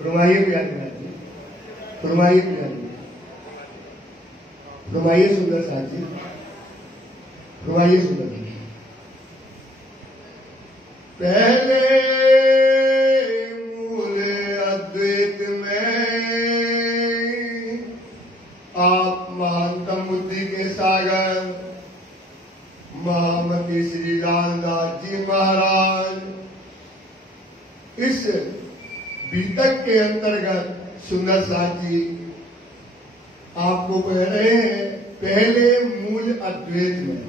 फरमाइए प्यारे, फरमाइए प्यारे, फरमाइए सुंदर साथी, फरमाइए सुंदर। पहले मूल अद्वैत में आप महानतम बुद्धि के सागर महामती श्री लालदास जी महाराज इस बीतक के अंतर्गत सुंदर साथी आपको कह रहे हैं पहले मूल अद्वैत में।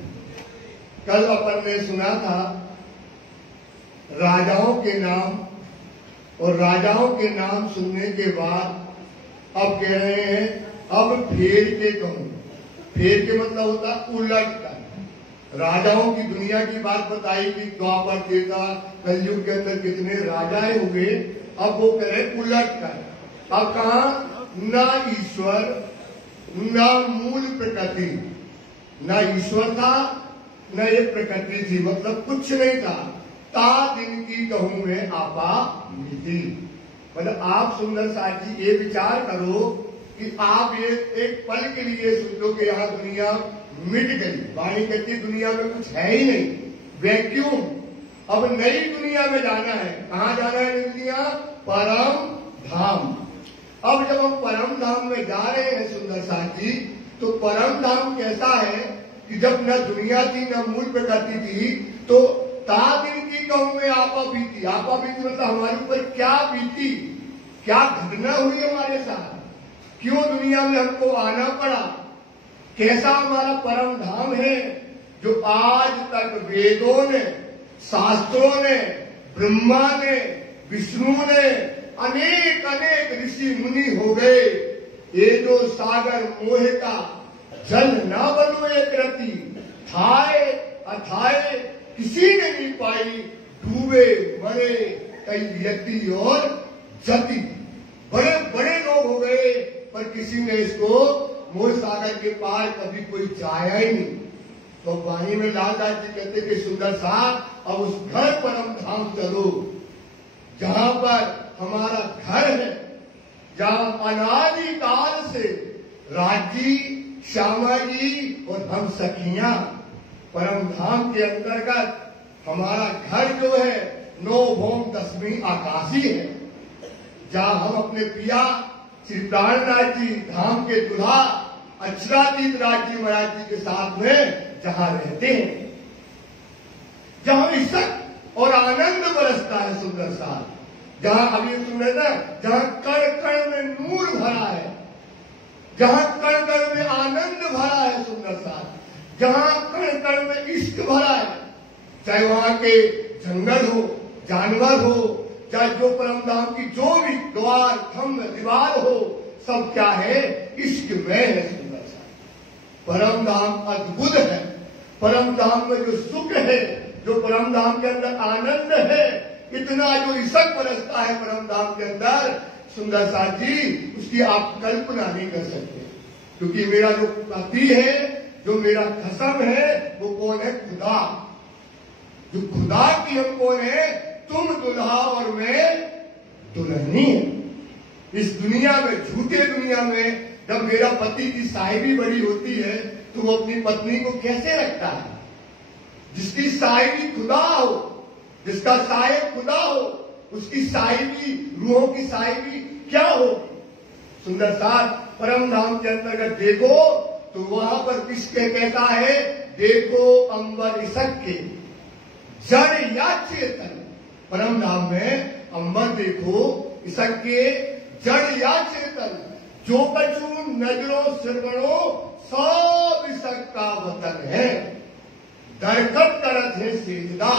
कल अपन ने सुना था राजाओं के नाम, और राजाओं के नाम सुनने के बाद अब कह रहे हैं अब फेर के कहूं। फेर के मतलब होता उलट कर। राजाओं की दुनिया की बात बताई कि द्वापर त्रेता कलयुग के अंदर कितने राजाएं हुए। अब वो कह रहे उलट कर। अब कहा ना ईश्वर ना मूल प्रकृति, ना ईश्वर था न ये प्रकृति थी, मतलब कुछ नहीं था। ता दिन की कहूं मैं आपा मिटी। मतलब आप सुंदर साथी ये विचार करो कि आप ये एक पल के लिए सुन लो कि यहाँ दुनिया मिट गई। वाणी कहती दुनिया में कुछ है ही नहीं, वैक्यूम। अब नई दुनिया में जाना है। कहाँ जाना है? दुनिया परम धाम। अब जब हम परम धाम में जा रहे हैं सुंदर साथी, तो परम धाम कैसा है कि जब न दुनिया थी न मूल प्रकृति थी, तो ता दिन की कहूं में आपा बीती। आपा बीती मतलब हमारे ऊपर क्या बीती, क्या घटना हुई हमारे साथ, क्यों दुनिया में हमको आना पड़ा, कैसा हमारा परम धाम है जो आज तक वेदों ने, शास्त्रों ने, ब्रह्मा ने, विष्णु ने, अनेक अनेक ऋषि मुनि हो गए। ये जो सागर मोह का जल ना बनो एक रति, थाए अथाए किसी ने नहीं पाई, डूबे मरे कई व्यक्ति और जति। बड़े बड़े लोग हो गए पर किसी ने इसको मोह सागर के पार कभी कोई जाया ही नहीं। तो वाणी में लालदास जी कहते कि सुंदर साहब अब उस घर परम धाम चलो जहां पर हमारा घर है, जहां अनादि काल से राजी श्यामा जी और हम सखियां परम धाम के अंतर्गत हमारा घर जो है 9 भौम 10वीं आकाशी है, जहां हम अपने पिया श्री प्राणनाथ जी धाम के दुल्हा अक्षरातीत राज जी महाराज जी के साथ में जहां रहते हैं, जहां इज्जत और आनंद बरसता है सुंदर साथ, जहां अभी सुन रहे ना, जहां कण कण में नूर भरा है, जहां कण कण में आनंद भरा है सुंदर साथ, जहां कण कण में इश्क भरा है। चाहे वहां के जंगल हो, जानवर हो, चाहे जो परम धाम की जो भी द्वार खम्भ दीवार हो, सब क्या है? इश्क में है सुंदर साथ। परम धाम अद्भुत है। परम धाम में जो सुख है, जो परम धाम के अंदर आनंद है, इतना जो इशक बरसता है परम धाम के अंदर सुंदर साथ जी, उसकी आप कल्पना नहीं कर सकते। क्योंकि मेरा जो पति है, जो मेरा खसम है, वो कौन है? खुदा। जो खुदा की हम कौन है? तुम दुल्हा और मैं दुल्हनी है। इस दुनिया में, झूठे दुनिया में, जब मेरा पति की साहिबी बड़ी होती है तो वो अपनी पत्नी को कैसे रखता है? जिसकी साहिबी खुदा हो, जिसका साहिब खुदा हो, उसकी साहिबी, रूहों की साहिबी क्या हो? सुंदर साथ परम धाम के अंतर्गत देखो तो वहां पर किसके कहता है? देखो अंबर इसक के जड़ या चेतन। परम धाम में अंबर देखो, इसक के जड़ या चेतन, जो कछु नजरों श्रवणों सब इसक का वतन है। दरखत करत है सेजदा।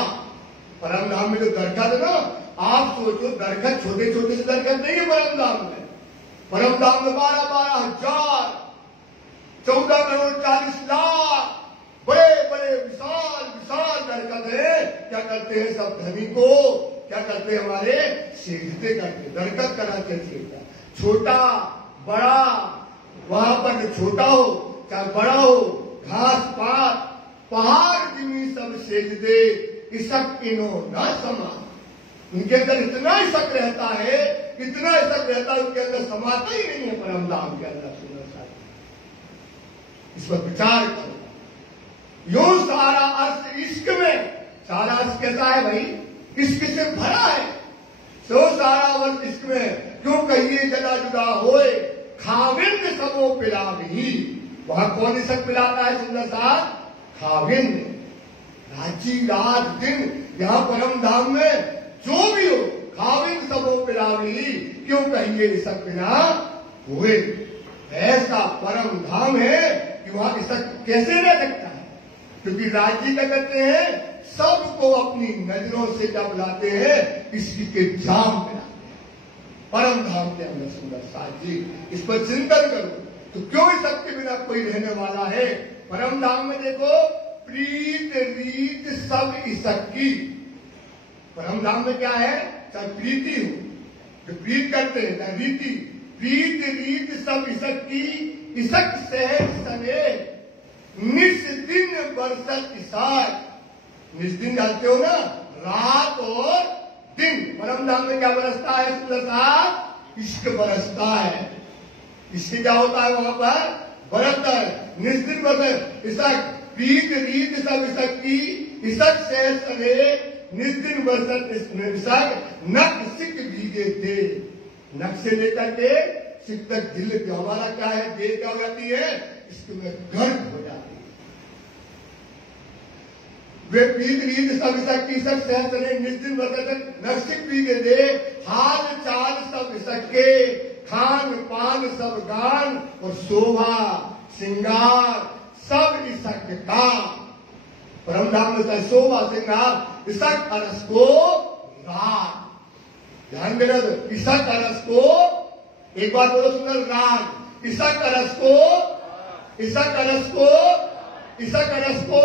परम धाम में जो दरखत है ना, आप सोचो दरखत छोटे छोटे से दरखत नहीं है परम धाम में। परम धाम में 12-12 हजार 14 करोड़ 40 लाख बड़े बड़े विशाल विशाल दरखत है। क्या करते हैं सब धनी को? क्या करते हैं? हमारे सेजते करते, दरखत कराते सेजदा। छोटा बड़ा, वहां पर छोटा हो चाहे बड़ा हो, घास पात पहाड़ जिमी सब सेजदे, इसक इनो न समा। उनके अंदर इतना शक रहता है इतना सब रहता है, उसके अंदर समाता ही नहीं है परम धाम के अंदर। सुंदर सा इस पर विचार करो। यो सारा अर्थ इश्क में, सारा अर्थ कैसा है भाई? इश्क से भरा है। तो सारा अर्थ इश्क में, क्यों कहिए जदा जुदा होए, खाविंद सबो पिलावी। वहां कौन इसक पिलाता है सुंदर सा? खाविंद। राजी रात दिन यहाँ परम धाम में जो भी हो, खाविंद सबो पिलावी, क्यों कहिए इसक बिना हुए। ऐसा परम धाम है कि वहां इसक कैसे रह सकता है? क्योंकि राजी क्या करते हैं, सबको अपनी नजरों से जब लाते हैं, इसी के जाम में लाते हैं परम धाम के अंदर। सुंदर साथ जी इस पर चिंतन करो। तो क्यों इसक के बिना कोई रहने वाला है? परम धाम में देखो, प्रीत रीत सब इसक की। परम धाम में क्या है? चाहे प्रीति हो, जो प्रीत करते हैं, चाहे रीति, प्रीत रीत सब इसक की, इसक सहज सने निस दिन बरसत इसार। निस दिन जानते हो ना, रात और दिन। परम धाम में क्या बरसता है सुंदर साहब? इश्क बरसता है। इससे क्या होता है वहां पर? बरसता है। निस दिन बरसत इसक, प्रीत रीत सब इसक की, इसक सहज सने निस दिन बरसत इसक, नक सिक भीगे थे। नक से लेकर के सिक तक दिल की हमारा क्या है? देह क्या हो जाती है? इसमें गर्द हो जाती है। वे प्रीत रीत सब इसक की, इसक सहज सने निस दिन बरसत नक सिक भीगे थे। हाल चाल सब इसक के, खान पान सब गान, और शोभा श्रृंगार सब इसक का। परम धाम में शोभा श्रृंगार इसक अरस को राग। ध्यान देना, इसक अरस को, एक बार बोलो सुंदर, राग। इसक अरस को, इसक अरस को, इसक अरस को।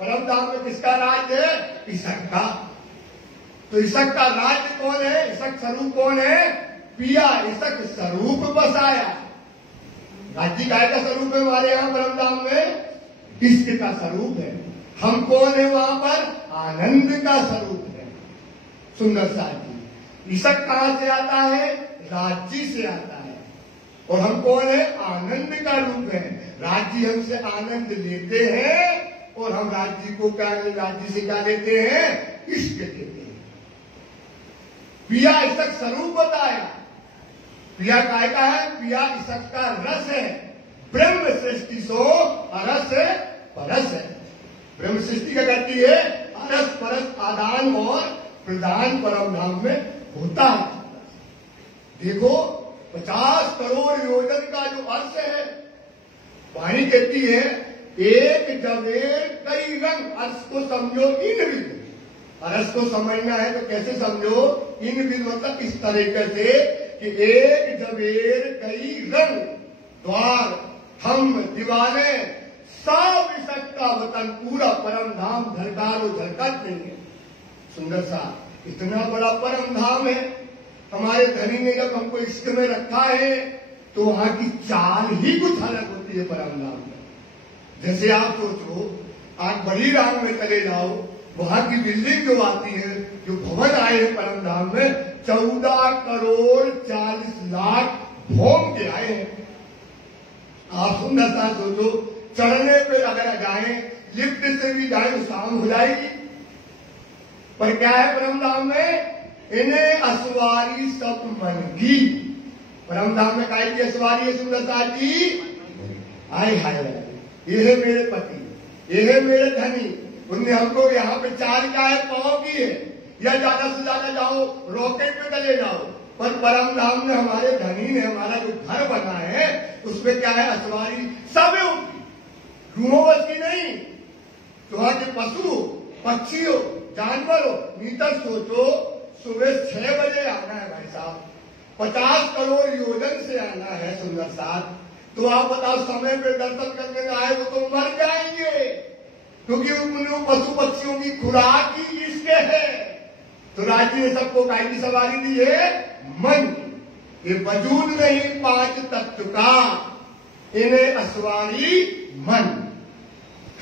परम धाम में किसका राज है? इसक का। तो इसक का राज कौन है? इसक स्वरूप कौन है? पिया इसक स्वरूप बसाया। राज्य काय का स्वरूप है हमारे यहाँ परम धाम में? इश्क का स्वरूप है। हम कौन है वहां पर? आनंद का स्वरूप है। सुंदर साथ जी, इसक कहां से आता है? राज्य से आता है। और हम कौन है? आनंद का रूप है। राज्य हमसे आनंद लेते हैं, और हम राज्य को क्या, राज्य से क्या लेते हैं? इश्क लेते हैं। पिया इसक स्वरूप बताया। पिया काय का है? पिया इसक का रस है। ब्रह्म सृष्टि सो अरस परस है। ब्रह्म सृष्टि क्या करती है? अरस परस आदान और प्रदान परम धाम में होता है। देखो 50 करोड़ योजन का जो अर्थ है, वाणी कहती है एक जवेर कई रंग। अर्थ को समझो इन विध। अर्थ को समझना है तो कैसे समझो? इन विध मतलब इस तरीके से कि एक जवेर कई रंग, द्वार हम दीवाने सब इसक का वतन पूरा परम धाम झलकारो झलकत नहीं है। सुंदर सा इतना बड़ा परम धाम है। हमारे धनी ने जब हमको इश्क में रखा है, तो वहां की चाल ही कुछ अलग होती है परम धाम में। जैसे आप सोचो, आज बड़ी राम में चले जाओ, वहां की बिल्डिंग जो आती है, जो भवन आए हैं परम धाम में, 14 करोड़ 40 लाख भोम के आए हैं। आप सुंदर सा सोचो, चढ़ने पे अगर जाए, लिफ्ट से भी जाए तो शाम हो जाएगी। पर क्या है परम धाम में? इन्हें असवारी सब मन की। परम धाम में काय की असवारी है सुंदर सा जी? आए हाय, ये है मेरे पति, ये है मेरे धनी, उनने हमको यहाँ पे चाल क्या है? पाँव की है। या ज्यादा से ज्यादा जाओ रॉकेट पे चले जाओ, पर परम धाम में हमारे धनी ने हमारा जो घर बना है, उसमें क्या है? असवारी सब है उनकी, रूहों की नहीं। तो वहां के पशु पक्षी हो, जानवर हो, मीटर सोचो, सुबह 6 बजे आना है भाई साहब, 50 करोड़ योजन से आना है सुंदर साथ। तो आप बताओ, समय पे दर्शन करने में आए तो मर जाएंगे, क्योंकि उन पशु पक्षियों की खुराक ही इसके है। तो राज्य ने सबको काय की सवारी दी है? मन। ये वजूद नहीं 5 तत्व का, इन्हें असवारी मन।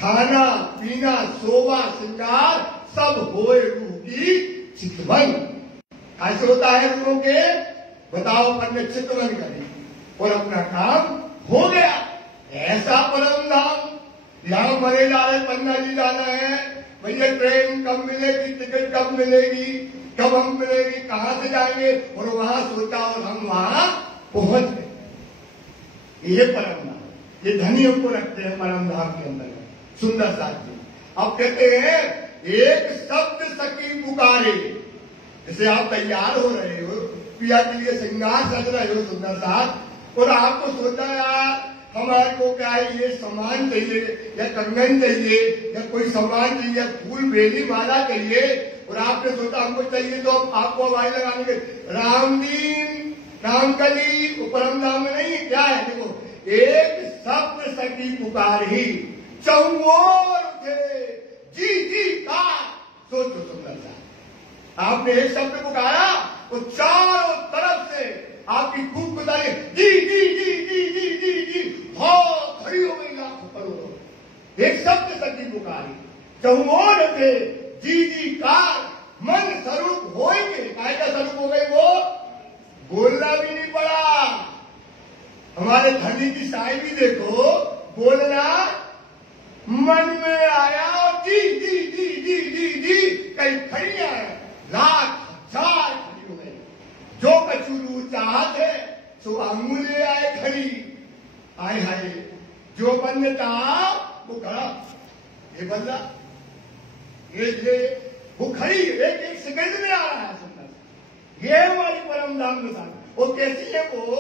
खाना पीना शोभा श्रृंगार सब होए रूह की चितवन। कैसे होता है रूहों के? बताओ अपन ने चितवन करी और अपना काम हो गया। ऐसा परम धाम। यहाँ मरे जा रहे पन्ना जी जाना है, भैया ट्रेन कब मिलेगी, टिकट कब मिलेगी, कब हम मिलेगी, कहाँ से जाएंगे, और वहां सोचा और हम वहां पहुंच गए। ये परम धाम, ये धनी हमको रखते हैं परम धाम के अंदर। सुंदर साथ जी अब कहते हैं एक शब्द सकी पुकारे। जैसे आप तैयार हो रहे हो, पिया के लिए श्रृंगार सज रहे हो सुंदर साथ, और आपको सोचा यार हमारे को क्या है, ये सामान चाहिए या कंगन चाहिए या कोई सामान चाहिए, फूल बेली माला चाहिए, और आपने सोचा हमको चाहिए, तो आपको आवाज लगाने के रामदीन रामकली परम धाम में नहीं क्या है। देखो एक शब्द सकी पुकार ही चौर उठे जी जी का। सोचो सुंदर सा, आपने एक शब्द पुकारा तो चारों तरफ से आपकी खूब गुजारी जी जी जी जी जी जी जी बहुत खड़ी हो गई लाखों करोड़ों। एक शब्द सकी पुकारी चौर थे जी जी कार मन स्वरूप होंगे। काय का स्वरूप हो गई वो, बोलना भी नहीं पड़ा। हमारे धनी की शायरी देखो, बोलना मन में आया और जी जी जी जी जी जी कई खड़ी है, लाख हजार खड़ी हो गई। जो कचूरू चाहते सो अंगुले आए खड़ी। आए हाय जो बनता वो खड़ा, ये बंदा ये वो खड़ी एक एक सेकंड में आ रहा है। सुंदर ये हमारी परम धाम में वो कैसी है वो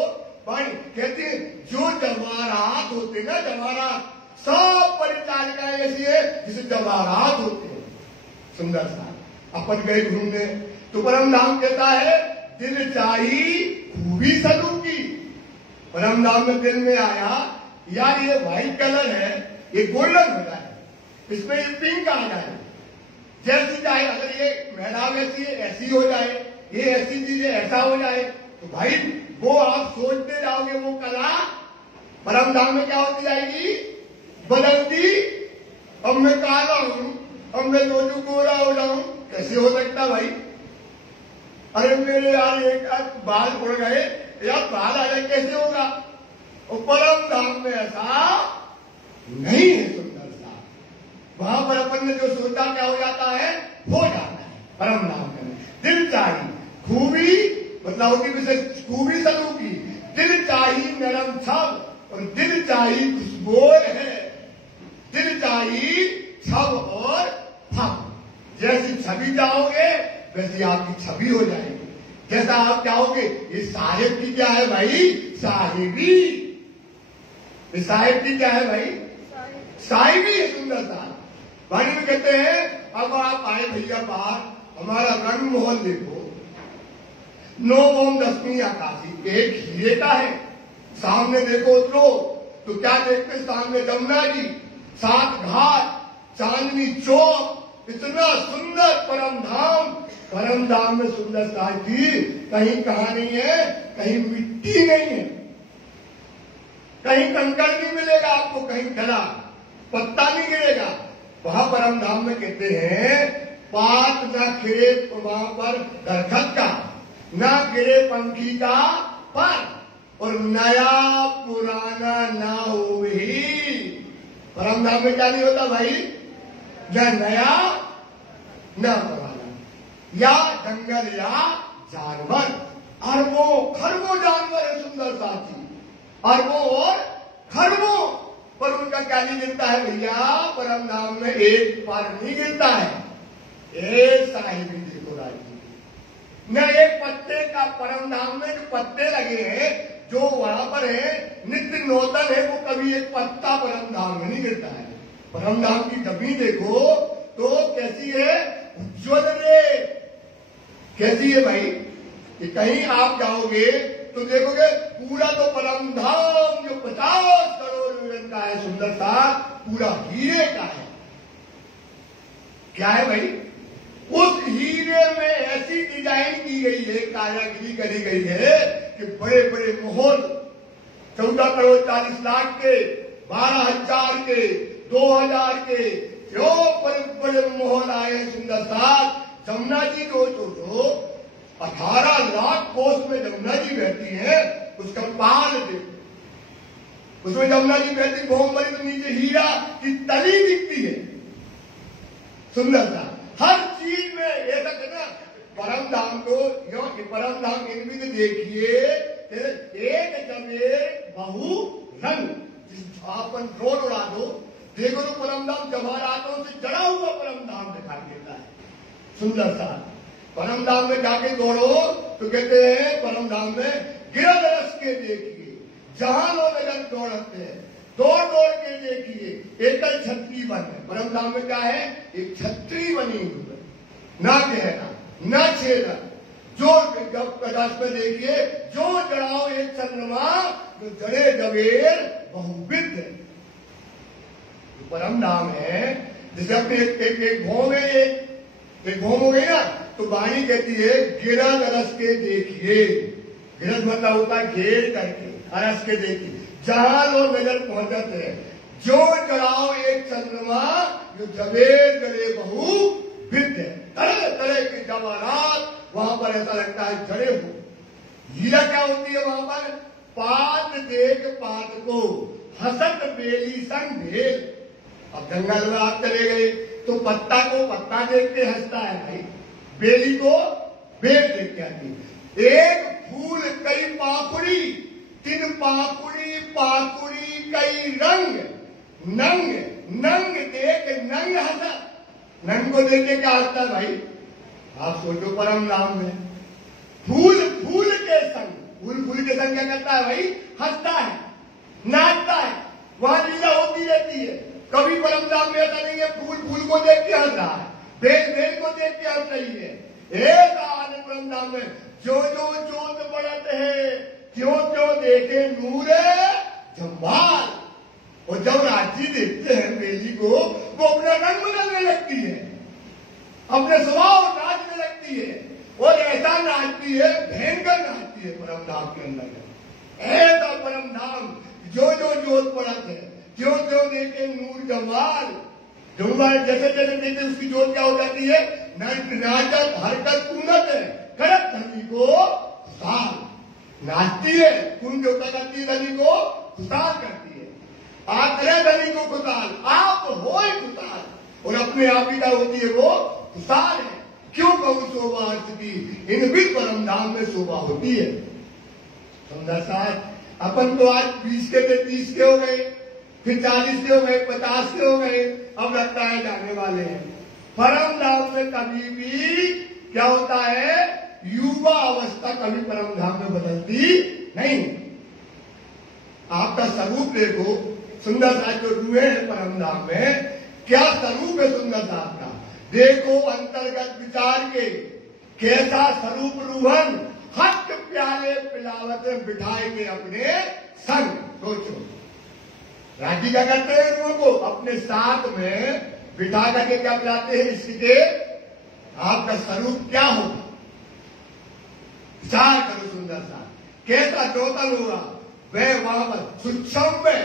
वाणी, कहते हैं जो जवाहरात होते ना, जवाहरात सब परिचारिकाएं ऐसी है जिसे जवाहरात होते हैं। सुंदर सा अपन गए घूमने तो परम धाम कहता है दिल चाही खूबी सलूक की। परम धाम में दिल में आया यार ये व्हाइट कलर है, ये गोल्डन हो जाए, इसमें ये पिंक आ जाए, जैसी चाहे। अगर ये मैदान ऐसी है ऐसी हो जाए, ये ऐसी चीज है ऐसा हो जाए, तो भाई वो आप सोचते जाओगे वो कला परम धाम में क्या होती जाएगी, बदलती। अब मैं काला हूं, अब मैं रोजू गोरा हो जाऊं, कैसे हो सकता भाई। अरे मेरे यार एक बाल उड़ गए, यार बाल आ जाए कैसे होगा। और परम धाम में ऐसा नहीं है। सुंदर सा वहां पर अपन ने जो सोचा क्या हो जाता है, हो जाता है। परम धाम में दिल चाहिए खूबी, मतलब होती विशेष खूबी सलू की। दिल चाहिए नरम छब और दिल चाहिए खुशबू है। दिल चाहिए छब और फब। जैसी छवि चाहोगे वैसी आपकी छवि हो जाएगी। जैसा आप चाहोगे। ये साहिब की क्या है भाई, साहिबी। ये साहिब की क्या है भाई, साहिबी है। सुंदर सा वाणी में कहते हैं अब आप आए भैया बाहर, हमारा रंग महल देखो, 9 ओम 10वीं आकाशी, एक हीरे का है। सामने देखो उतरो तो क्या देखते, सामने जमुना जी, 7 घाट, चांदनी चौक, इतना सुंदर परम धाम। परम धाम में सुंदर साथी कहीं कहा नहीं है, कहीं मिट्टी नहीं है, कहीं कंकड़ नहीं मिलेगा आपको, कहीं खड़ा पत्ता नहीं गिरेगा। वहां परम धाम में कहते हैं पात न गिरे वहां पर दरखत का, न गिरे पंखी का पर, और नया पुराना ना हो ही। परम धाम में क्या नहीं होता भाई, न नया न पुराना, या जंगल या जानवर। अरबों खरबों जानवर है सुंदर साथी, अरबों और खरबों, पर उनका क्या नहीं गिरता है भैया, परम धाम में एक पर नहीं गिरता है। एक साहिबी देखो राजी, न एक पत्ते का परम धाम में जो पत्ते लगे हैं जो वहां पर है नित्य नूतन है, वो कभी एक पत्ता परम धाम में नहीं गिरता है। परम धाम की डबी देखो तो कैसी है, उज्ज्वल रे कैसी है भाई। कि कहीं आप जाओगे तो देखोगे पूरा तो परम धाम जो 50 करोड़ यूनिट का है सुंदर सा, पूरा हीरे का है। क्या है भाई, उस हीरे में ऐसी डिजाइन की गई है, कारीगरी करी गई है कि बड़े बड़े महल 14 करोड़ 40 लाख के, 12,000 के, 2,000 के, जो बड़े बड़े महल आए हैं सुंदर सा। जमुना जी को तो 18 लाख कोस उसमें जमुना जी बहती है, उसका पाल देखो, उसमें जमुना जी बहती गोमती, तो नीचे हीरा की तली दिखती है। सुंदरता हर चीज में ऐसा करना। परम धाम को परम धाम इनमें तो देखिए, एक जमेर बहु रंग, अपन ड्रोन उड़ा दो, देखो तो परम धाम जवाहरातों से जड़ा हुआ परम धाम दिखाई देता है। सुंदर सा परम धाम में जाके दौड़ो तो कहते हैं परम धाम में गिरद रस के देखिए, जहां लोग अगर दौड़ते हैं, दौड़ दौड़ के देखिए, एकल छत्री बन है। परम धाम में क्या है? एक छत्री बनी हुई है, ना गहरा ना छेदा, जो जब प्रकाश में देखिए, जो जड़ाओ एक चंद्रमा, जो जड़े जवेर बहुविध है। परम धाम है, जैसे अपने एक भौम है, एक भौम हो गई ना, तो वाणी कहती है गिरद रस के देखिए। गिरद मतलब होता है घेर करके, रस के देखिए, जहां लोग नजर पहुंचते हैं, जो जड़ाओ एक चंद्रमा, जो जवेर जड़े बहु विद है। तरह तरह के जवाहरात वहां पर ऐसा लगता है जड़े हो। हीरा क्या होती है वहां पर? पात देख पात को हसत बेली संग भेल। अब जंगल में आप चले गए तो पत्ता को पत्ता देख के हंसता है भाई, बेली को बेल देख के आती। एक फूल कई पाखुड़ी, तीन पाखुड़ी पाखुड़ी कई रंग, नंग नंग देख नंग हंसा। नंग को देख के क्या हंसता है भाई? आप सोचो परम नाम में फूल फूल के संग, फूल फूल के संग क्या करता है भाई? हंसता है, नाचता है, वहां लीला होती रहती है। कभी परम नाम में ऐसा नहीं है फूल फूल को देख के हंस रहा है, बेल बेल को देख के हंस रही है। एक आनंद परम नाम में जो जो जोत बढ़त है, क्यों क्यों देखे नूरे जम्बाल। और जब राजी देखते हैं बेली को, वो अपना रंग बदलने लगती है, अपने स्वभाव नाचने लगती है, और ऐसा नाचती है, भयंकर नाचती है परम धाम के अंदर। ऐसा परम धाम जो जो जोत पड़त है, क्यों क्यों देखे नूर जमाल। जैसे जैसे देखे उसकी जोत क्या हो जाती है? नाचत हरकत कूनत है, करत धनी को खुशाल। नाचती है, कौन जो करती है धनी को खुशाल करती है। आप करें धनी को खुशाल, आप हो खुशाल, और अपने आप ही क्या होती है? वो खुशाल है। क्यों कहूं शोभा अर्थ की, इन भी परम धाम में शोभा होती है। सुंदर साथ अपन तो आज 20 के थे, 30 के हो गए, फिर 40 के हो गए, 50 के हो गए, अब लगता है जाने वाले हैं। परम धाम में कभी भी क्या होता है? युवा अवस्था कभी परम धाम में बदलती नहीं। आपका स्वरूप देखो, सुंदर साथ जो रुए हैं परम धाम में, क्या स्वरूप है सुंदर साथ का। देखो अंतर्गत विचार के, कैसा स्वरूप रूहन, हट प्याले पिलावत बिठाएंगे अपने संग। सोचो राजी क्या करते हैं रूहों को? अपने साथ में बिठा करके क्या पिलाते हैं? इसके आपका स्वरूप क्या होगा? विचार करो सुंदर सा, कैसा चौतल होगा वह वहां पर सूक्ष्म में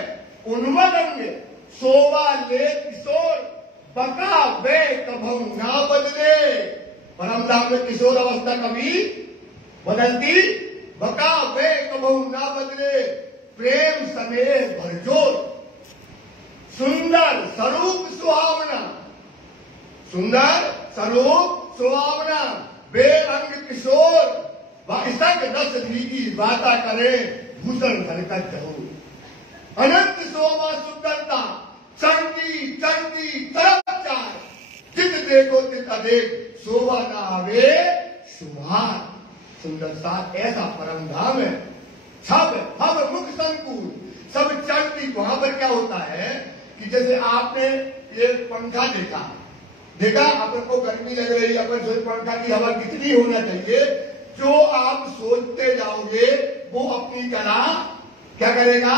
उन्मदंग शोभा ले किशोर बका वे कभू ना बदले। परम धाम में किशोर अवस्था कभी बदलती, बका वे कभू ना बदले। प्रेम समेत भरजोर, सुंदर स्वरूप सुहावना, सुंदर स्वरूप सुहावना, बेरंग किशोर, वास्तक रस भीगी बाता करे, भूषण धरकत जरूर। अनंत शोभा सुंदरता, चढ़ती चढ़ती तरफ चार, जित देखो तित अदेख, शोभा ना आवे सुभान। सुंदर साथ ऐसा परम धाम है। सब मुख संकुल, सब चढ़ती। वहां पर क्या होता है कि जैसे आपने ये पंखा देखा अपन को गर्मी लग रही, अपन सोच पंखा की हवा कितनी होना चाहिए, जो आप सोचते जाओगे वो अपनी कला क्या करेगा?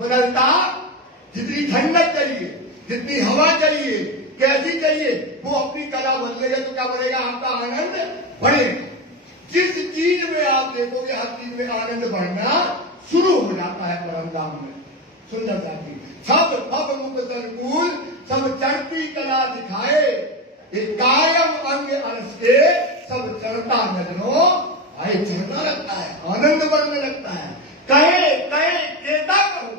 बदलता। जितनी ठंडक चाहिए, जितनी हवा चाहिए, कैसी चाहिए, वो अपनी कला बदलेगा तो क्या बनेगा? आपका आनंद बढ़ेगा। जिस चीज में आप देखोगे हर चीज में आनंद बढ़ना शुरू हो जाता है परम धाम में। सुंदर साथी सब मुख संकुल, सब चढ़ती कला दिखाए, एक कायम अंग अरस के, सब चढ़ता नजरों आए चढ़ता लगता है, आनंद बढ़ने लगता है। कहे कहे केता कहूं,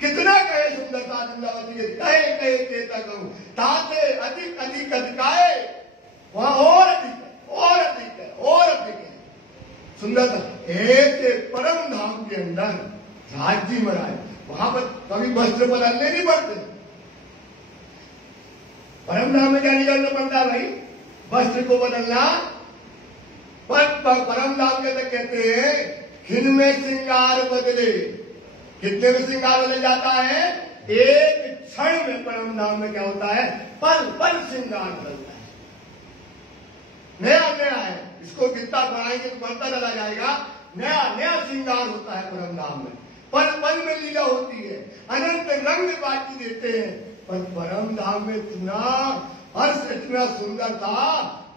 कितना कहे सुंदरता वृंदावती के, कहे कहे केता कहूं, ताते अधिक अधिक अधिकाए, वहां और अधिक है, और अधिक है, और अधिक है सुंदरता। एक परम धाम के अंदर राज्य मराए, वहां पर कभी वस्त्र बदलने नहीं पड़ते। परम धाम में क्या नहीं करना पड़ता भाई, वस्त्र को बदलना। पर परम धाम के अंदर कहते हैं हिन में श्रृंगार बदले, कितने में श्रृंगार बदल जाता है, एक क्षण में परम धाम में क्या होता है, पल पल श्रृंगार बदलता है, नया नया है। इसको कितना बढ़ाएंगे तो बढ़ता चला जाएगा, नया नया श्रृंगार होता है परम धाम में। पल पल में लीला होती है, अनंत रंग बाकी देते हैं। पर परम धाम में इतना हर्ष, इतना सुंदर था,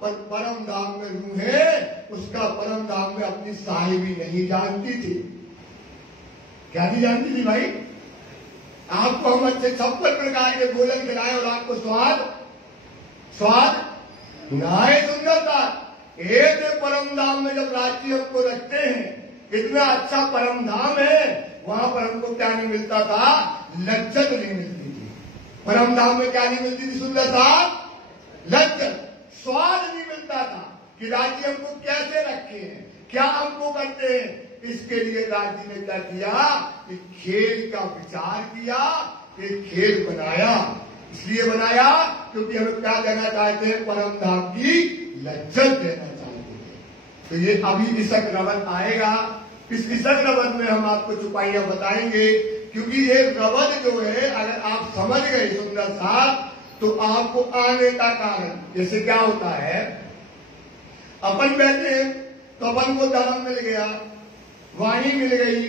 पर परम धाम में रूहें उसका परम धाम में अपनी साहिबी नहीं जानती थी। क्या नहीं जानती थी भाई? आपको हम अच्छे 56 प्रकार के भोजन खिलाए और आपको स्वाद नाए सुंदरता। एक परम धाम में जब राज्य हमको रखते हैं, इतना अच्छा परम धाम है, वहां पर हमको क्या नहीं मिलता था, लज्जत नहीं मिलती थी। परम धाम में क्या नहीं मिलती थी, सुंदरता, लज्जत, स्वाद नहीं मिलता था कि राज्य हमको कैसे रखे हैं, क्या हमको करते हैं। इसके लिए राज्य ने क्या किया, एक खेल का विचार किया, एक खेल बनाया। इसलिए बनाया क्योंकि हमें क्या देना चाहते हैं, परम धाम की लज्जत देना चाहते हैं। तो ये अभी इसक रवत आएगा, इस इसक रवत में हम आपको चुपाइयां बताएंगे। क्योंकि ये रवत जो है, अगर आप समझ गए सुंदर साहब, तो आपको आने का कारण, जैसे क्या होता है, अपन बैठे हैं तो अपन को धर्म मिल गया, वाणी मिल गई,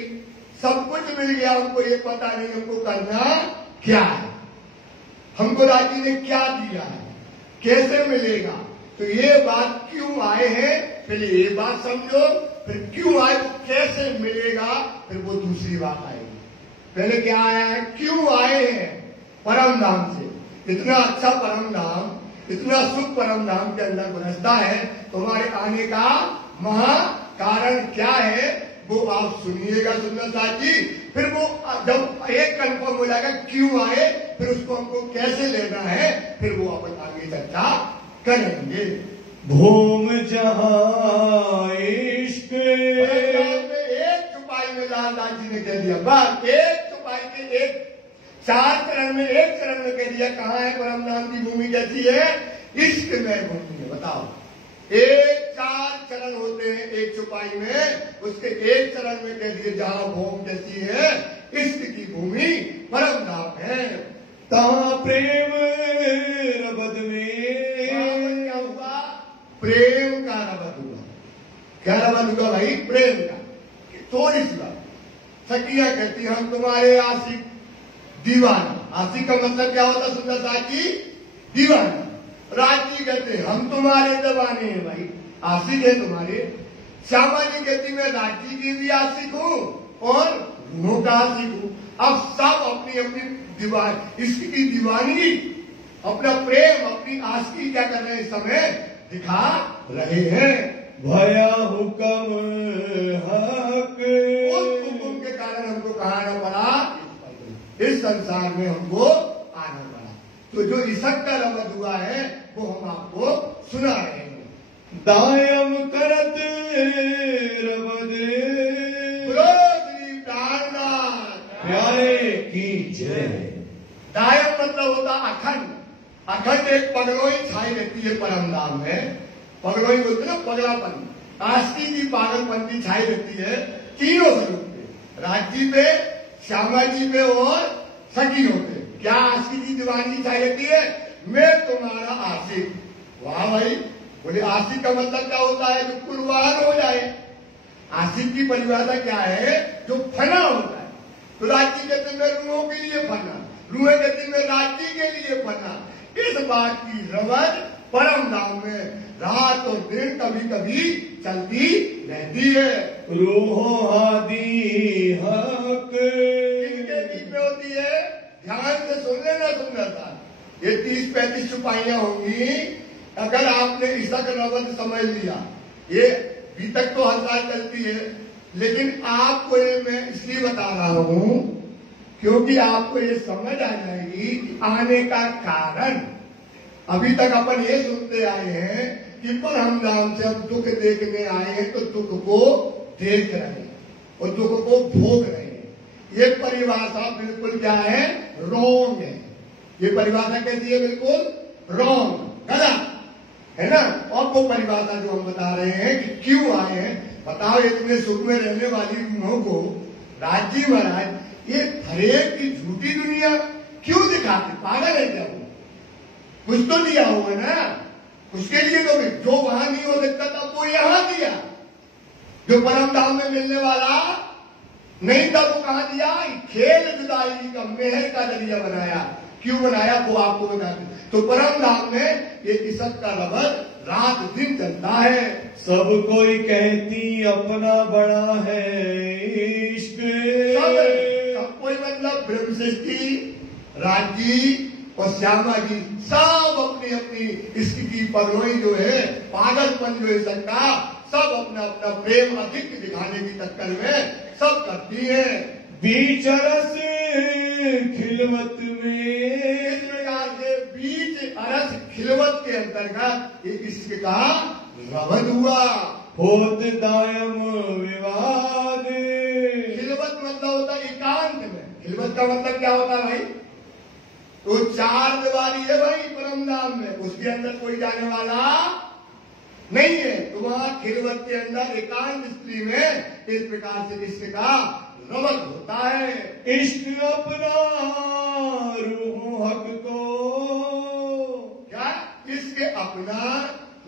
सब कुछ मिल गया, हमको ये पता नहीं हमको करना क्या है, हमको राज्य ने क्या दिया है, कैसे मिलेगा। तो ये बात क्यों आए हैं, पहले ये बात समझो, फिर क्यों आए तो कैसे मिलेगा, फिर वो दूसरी बात आएगी। पहले क्या आया है, क्यों आए हैं परम धाम से। इतना अच्छा परम धाम, इतना सुख परम धाम के अंदर बरसता है, तुम्हारे आने का महा कारण क्या है, वो आप सुनिएगा सुंदर साथ जी। फिर वो जब एक कंफर्म हो जाएगा क्यों आए, फिर उसको हमको कैसे लेना है, फिर वो अपन आगे चर्चा करेंगे। भूम जहां इश्क, एक चुपाई में लालदास जी ने कह दिया, बस एक चुपाई के एक 4 चरण में, एक चरण में कह दिया कहाँ है परम धाम की भूमि, कैसी है, इश्क में भूमि है। बताओ, एक 4 चरण होते हैं एक चुपाई में, उसके एक चरण में कह दिए जहां भूमि कैसी है, इश्क की भूमि परम धाम है। तहां प्रेम रबद में, क्या हुआ, प्रेम का रबद हुआ। क्या रबद हुआ भाई, प्रेम का। थोड़ी सी बात, सखियां कहती हम तुम्हारे आशिक दीवाना। आशिक का मतलब क्या होता, सुंदर साथ जी, दीवाना। राजी कहते हम तुम्हारे दीवाने हैं भाई, आशिक है तुम्हारे। श्यामा जी कहती मैं राजी की भी आशिक हूँ और रूहों का आशिक हूँ। अब सब अपनी अपनी दीवान, इसकी दीवानगी, अपना प्रेम, अपनी आशिकी क्या कर रहे हैं, इस समय दिखा रहे हैं। भया हुक्म हक, उस हुक्म के कारण हमको कहाँ आना पड़ा, इस संसार में हमको आना पड़ा। तो जो इसक का रबद हुआ है वो हम आपको सुना रहे हैं। दायम करत रबद, श्री प्राणनाथ प्यारे की जय। दायम मतलब होता अखंड। अखंड एक पगलोई छाई रहती है परम धाम में। पगलोई बोलते ना, पगलापन, आस्ती की पागलपंथी छाई रहती है तीनों स्वरूप पे, राज्य पे, श्यामा जी पे और सखियों पे। क्या आशिक की दीवानगी छाई रहती है, मैं तुम्हारा आशिक। वाह भाई, बोले आशिक का मतलब क्या होता है, जो कुर्बान हो जाए। आशिक की परिभाषा क्या है, जो फना होता है। तो राज्य कहते मैं रूहों के लिए फना, रूहें कहती मैं राज्य के लिए फना। इस बात की रवद परम धाम में रात और दिन कभी कभी चलती रहती है। रूहो आदि हक, इनके बीच में होती है, ध्यान से सुन लेना सुंदरता। ये 30-35 चुपाइयां होंगी। अगर आपने इसक रवद समझ लिया, ये अभी तक तो हर साल चलती है, लेकिन आपको ये मैं इसलिए बता रहा हूं क्योंकि आपको ये समझ आ जाएगी कि आने का कारण। अभी तक अपन ये सुनते आए हैं कि परमधाम से हम दुख देखने आए हैं, तो दुख को देख रहे हैं और दुख को भोग रहे हैं। ये परिभाषा बिल्कुल क्या है, रॉन्ग है। ये परिभाषा कैसी है, बिल्कुल रॉन्ग, गलत है ना। और वो परिभाषा जो हम बता रहे हैं कि क्यों आए हैं, बताओ इतने सुख में रहने वाली रूहों को राज जी महाराज ये हरेक की झूठी दुनिया क्यों दिखाते, पागल है क्या वो? कुछ तो दिया होगा ना, उसके लिए तो जो वहां नहीं हो सकता था वो यहां दिया। जो परम धाम में मिलने वाला नहीं था वो कहां दिया, खेल जुदाई का मेहर का जरिया बनाया। क्यों बनाया वो आपको बता दें। तो परम धाम में ये इशक का रबर रात दिन चलता है। सब कोई कहती अपना बड़ा है इश्क, सब कोई मतलब ब्रह्मश्रेष्ठी, राजी और श्यामा जी सब अपनी अपनी इसकी परवाही जो है, पागलपन जो है सबका, सब अपना अपना प्रेम अधिक दिखाने की चक्कर में सब करती है। बीच रस खिलवत में, इस प्रकार से बीच अरस खिलवत के अंतर्गत ये इसका रवद हुआ। होत दायम विवाद, खिलवत मतलब होता है एकांत में। खिलवत का मतलब क्या होता है भाई, तो चार दीवारी है भाई परम धाम में, उसके अंदर कोई जाने वाला नहीं है। तो वहां खिलवत के अंदर एकांत स्त्री में इस प्रकार से इसका रवद होता है। इश्क अपना रूह हक को, क्या इसके अपना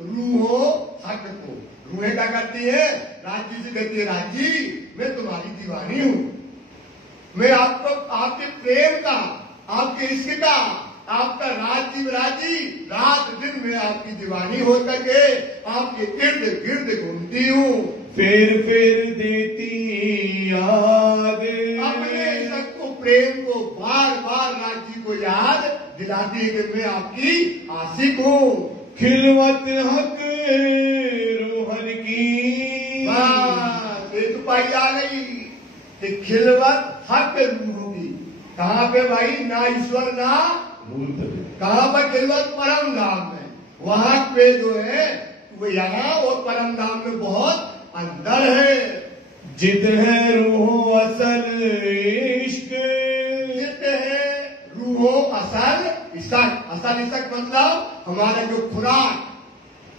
रूहो हक को। रूहें क्या करती है, राजी से कहती है राजी मैं तुम्हारी दीवानी हूं, मैं आपको आपके प्रेम का, आपके इश्क का, आपका राजी रात दिन में आपकी दीवानी हो करके आपके इर्द गिर्द घूमती हूँ। फेर देती याद, अपने सबको प्रेम को बार बार राजी को याद दिलाती है कि मैं आपकी आशिक हूँ। खिलवत हक रूहन की, बस ये तो पाई आ गई कि खिलवत हक रूह की। कहाँ पे भाई, ना ईश्वर ना भूल। कहाँ पर खिलवत, परम धाम में। वहां पे जो है वो यहाँ और परम धाम में बहुत अंदर है। जिद है रूहो असल इश्क, जिद है रूहो असल इशक। असल इशक मतलब हमारा जो खुराक,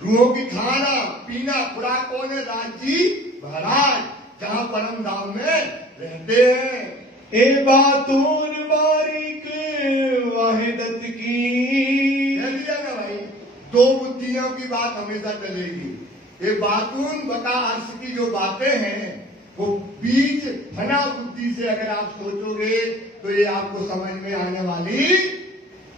रूहों की खाना पीना खुराक कौन है, राजी महाराज जहाँ परम धाम में रहते हैं। ए बातून बारीक वाहिदत की, ना भाई, दो बुद्धियों की बात हमेशा चलेगी। ये बातून बका अर्श की जो बातें हैं वो बीच फना बुद्धि से अगर आप सोचोगे तो ये आपको समझ में आने वाली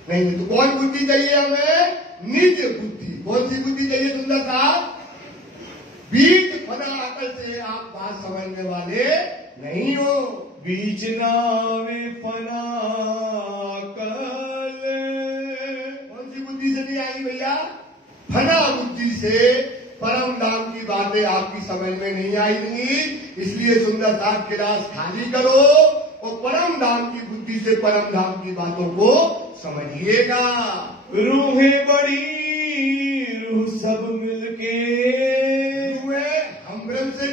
नहीं। तो कौन बुद्धि चाहिए हमें, निज बुद्धि। कौन सी बुद्धि चाहिए सुंदर साहब, बीच फना अकल से आप बात समझने वाले नहीं हो। बीच नावे फना कल, कौन सी बुद्धि से नहीं आई भैया, फना बुद्धि से परम धाम की बातें आपकी समझ में नहीं आएंगी। इसलिए सुंदर साहब क्लास खाली करो और परम धाम की बुद्धि से परम धाम की बातों को समझिएगा। रूहें बड़ी रूह सब मिलके, रूहें हम ब्रह्म से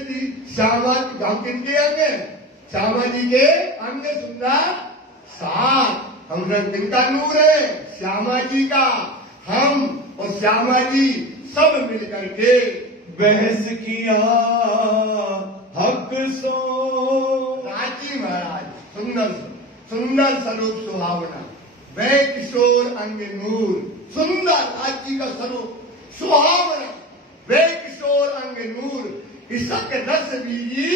श्यामा हम किनके अंग हैं, श्यामा जी के अंग सुंदर सात। हम रंग किनका नूर है, श्यामा जी का। हम और श्यामा जी सब मिलकर के बहस किया हक सो, राजी महाराज सुंदर सुंदर स्वरूप सुहावना, वह किशोर अंग नूर। सुंदर राजी का स्वरूप सुहावना, वह किशोर अंग नूर। इसक रस बीजी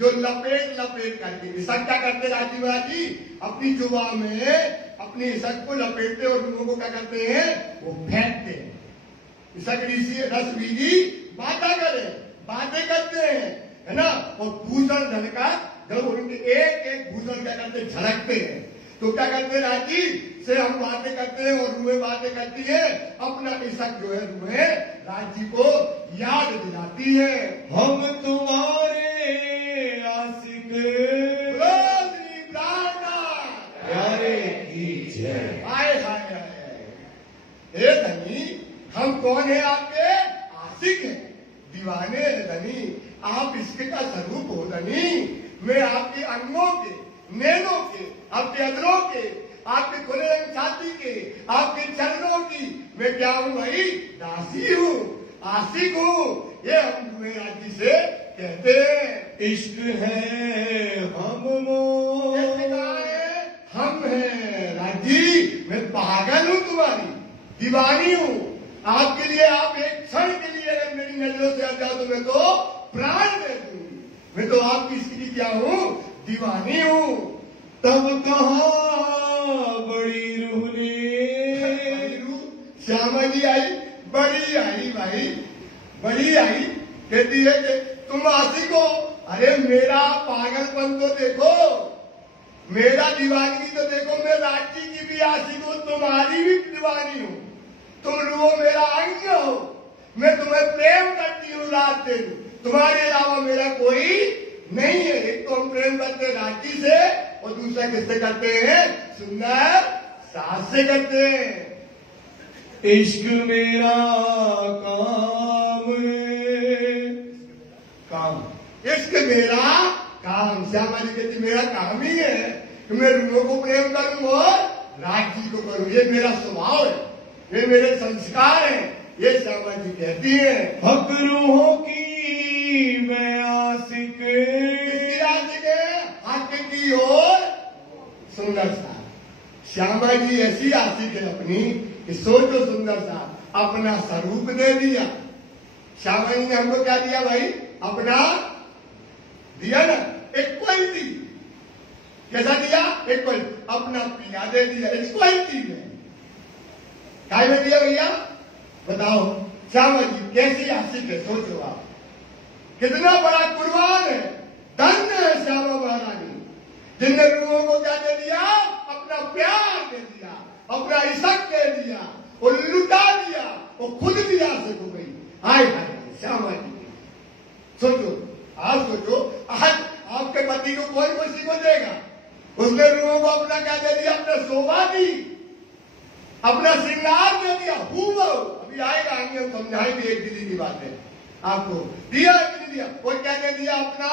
जो लपेट लपेट करके, इसक क्या करते राजी महाराज जी, अपनी जुबा में अपनी इसक को लपेटते और रूहों को क्या करते हैं, वो फेंकते हैं। इसक रस बीजी बातें करते हैं, है ना। और भूषण झलका जब उनके एक एक भूषण क्या करते झलकते हैं तो क्या करते राजी से हम बातें करते हैं और रूहें बातें करती है, अपना इशक जो है रूहें राजी को याद दिलाती है। हम तुम्हारे आशिक प्यारे की जय। हाय हाय हाय, हे धनी हम कौन है? आपके आशिक हैं, दीवाने हैं धनी, आप इश्क का स्वरूप हो धनी। मैं आपके अंगों के, नैनों के, आपके अधरों के, आपके खुले रंग छाती के, आपके चरणों की मैं क्या हूँ भाई? दासी हूँ, आशिक हूँ। ये हम रूहे राजी से कहते हैं। इश्क है हम हम हैं राजी, मैं पागल हूँ, तुम्हारी दीवानी हूँ। आपके लिए, आप एक क्षण के लिए अगर मेरी नजरों से हट जाओ तो मैं तो प्राण दे दूंगी। मैं तो आपकी इसकी क्या हूँ? दीवानी हूँ। तब कहाँ बड़ी रूह ने, श्यामा जी आई, बड़ी आई भाई, बड़ी आई, कहती है कि तुम आशिक हो। अरे मेरा पागलपन तो देखो, मेरा दीवानगी तो देखो। मैं राजी की भी आशिक हूँ, तुम्हारी भी दीवानी हूँ। तुम रूहो मेरा अंग हो, मैं तुम्हें प्रेम करती हूँ रात दिन, तुम्हारे अलावा मेरा कोई नहीं है। एक तो हम प्रेम करते हैं राजी से और दूसरा किससे करते हैं? सुंदर सास से करते हैं। इश्क मेरा काम है, काम, इश्क मेरा काम। श्यामा जी कहती मेरा काम ही है कि मैं रूहों को प्रेम करूं और राजी को करूं। ये मेरा स्वभाव है, ये मेरे संस्कार है, ये श्यामा जी कहती है। हक रूहों की मैं आशिक, किसकी आशिक है? हक की और सुंदर सा। श्यामा जी ऐसी आशिक है अपनी कि सोचो सुंदर सा, अपना स्वरूप दे दिया। श्यामा जी ने हमको क्या दिया भाई? अपना दिया ना, इक्वलिटी। कैसा दिया? इक्वलिटी। अपना पिया दे दिया इक्वलिटी में। काय में दिया भैया? बताओ श्यामा जी कैसी आशिक है, सोचो आप, कितना बड़ा कुर्बान है, धन्य है श्यामा महारानी, जिनने रूहों को क्या दे दिया? अपना प्यार दे दिया, अपना इशक दे दिया और लुटा दिया, और खुद भी आशिक हो गई। हाय हाय श्यामा जी, सोचो आप, सोचो आज आपके पति को कौन खुशी को देगा? उसने रूहों को अपना क्या दे दिया? अपना शोभा दी, अपना श्रृंगार दे दिया। अभी आएगा, आगे हम समझाएंगे एक दीदी की बात है आपको। दिया कि दिया? और क्या दे दिया? अपना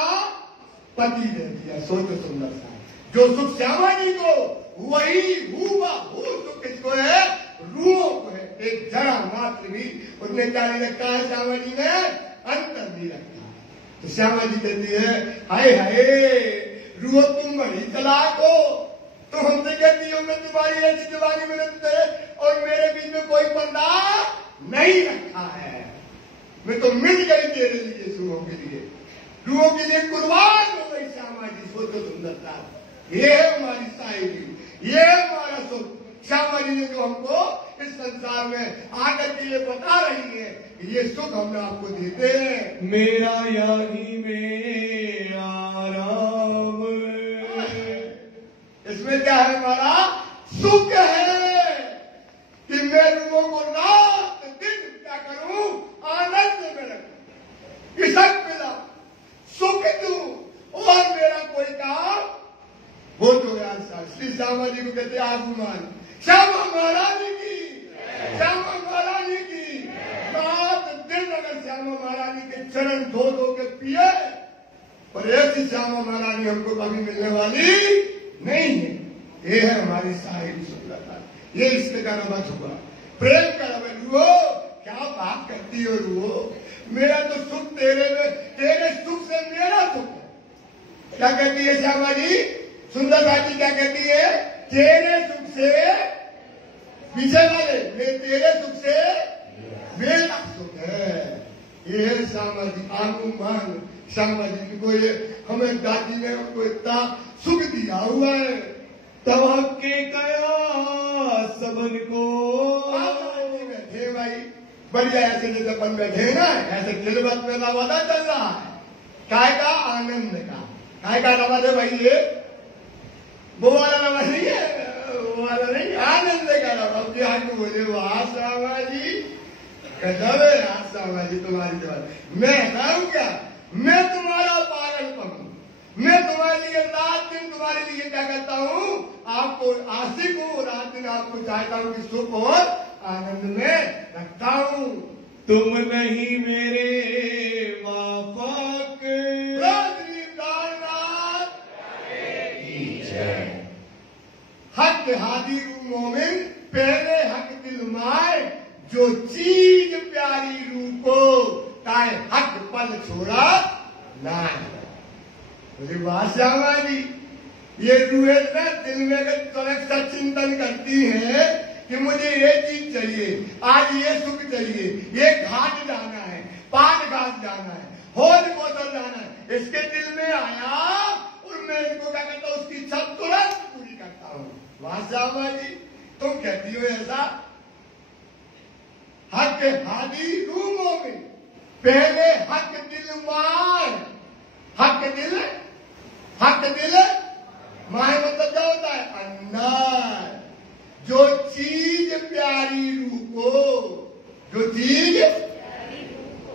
पति दे दिया। सोचो सुंदर सा, जो सुख श्यामा जी को वही हुआ वो सुख किसको है? रूहों को है। एक जरा मात्र भी उसने क्या नहीं रखा है? श्यामा जी ने अंतर नहीं रखा। तो श्यामा जी कहती है हाय हाय रूहो तुम बड़ी चालाक हो, तो हमसे कहती हो मैं तुम्हारी ऐसी दीवानी मैंने तुझे और मेरे बीच में कोई पर्दा नहीं रखा है। मैं तो मिल गई तेरे लिए, रूहों के लिए, रूहों के लिए कुर्बान हो गई श्यामा जी। सोचो सुंदरता, ये है हमारी शायरी, ये है हमारा सुख। श्यामा जी ने जो हमको इस संसार में आकर के ये बता रही है, ये सुख हम आपको देते हैं। मेरा यही में आराम, इसमें क्या है? हमारा सुख है कि मैं रूहों को रात दिन क्या करूं? आनंद में रखूं, इशक मिला, सुख दूं, और मेरा कोई काम वो तो यार श्री श्यामा जी को कहते आगुमान। श्यामा महारानी की, श्यामा महारानी की। रात दिन अगर श्यामा महारानी के चरण धो धो के पिए, और ऐसी श्यामा महारानी हमको कभी मिलने वाली नहीं है। ये है हमारी साहिब सुंदरता, ये इसके का रमत हुआ, प्रेम का रमत। रूहो क्या बात करती हो रूहो, मेरा तो सुख तेरे में, तेरे सुख से मेरा सुख है। क्या कहती है श्यामा जी? सुंदरता जी क्या कहती है? तेरे सुख से, पीछे वाले मैं तेरे सुख से मेरा सुख है। ये है श्यामा जी आगुमान। श्यामा जी को ये हमें दादी ने हमको इतना सुख दिया हुआ है। तब के कया सबन को बैठे भाई, बढ़िया ऐसे जैसे अपन बैठे ना, ऐसे दिलबत में रवादा चल रहा है। काय का? आनंद का। काय का रवादा भाई? ये वो वाला नंबर नहीं है, वो वाला नहीं, आनंद का नाम। अब जी हक बोले वाह श्यामा जी, गजब है यार श्यामा जी तुम्हारी जवाब। मैं हूं क्या, मैं तुम्हारा पागलपन हूं, मैं तुम्हारे लिए रात दिन तुम्हारे लिए क्या करता हूं, आपको आशिक हूं, रात दिन आपको चाहता हूं कि सुख और आनंद में रखता हूं। तुम नहीं मेरे माफाक, हक हादी रू मोमिन, पहले हक दिल माए, जो चीज प्यारी रू को, ताए हक पल छोड़ा ना। मुझे बात श्यामा जी, ये रूहें ना दिल में अगर तनिक सा चिंतन करती है कि मुझे ये चीज चाहिए, आज ये सुख चाहिए, ये घाट जाना है, पान घाट जाना है, हौज कोतल जाना है, इसके दिल में आया और मैं इनको क्या करता हूँ, उसकी इच्छा तुरंत पूरी करता हूँ। वाह श्यामा जी, तुम कहती हो ऐसा। हक हादी रूमों में पहले हक दिल मार, हक दिल माए मतलब क्या होता है, अंदर जो चीज प्यारी रू को, जो चीज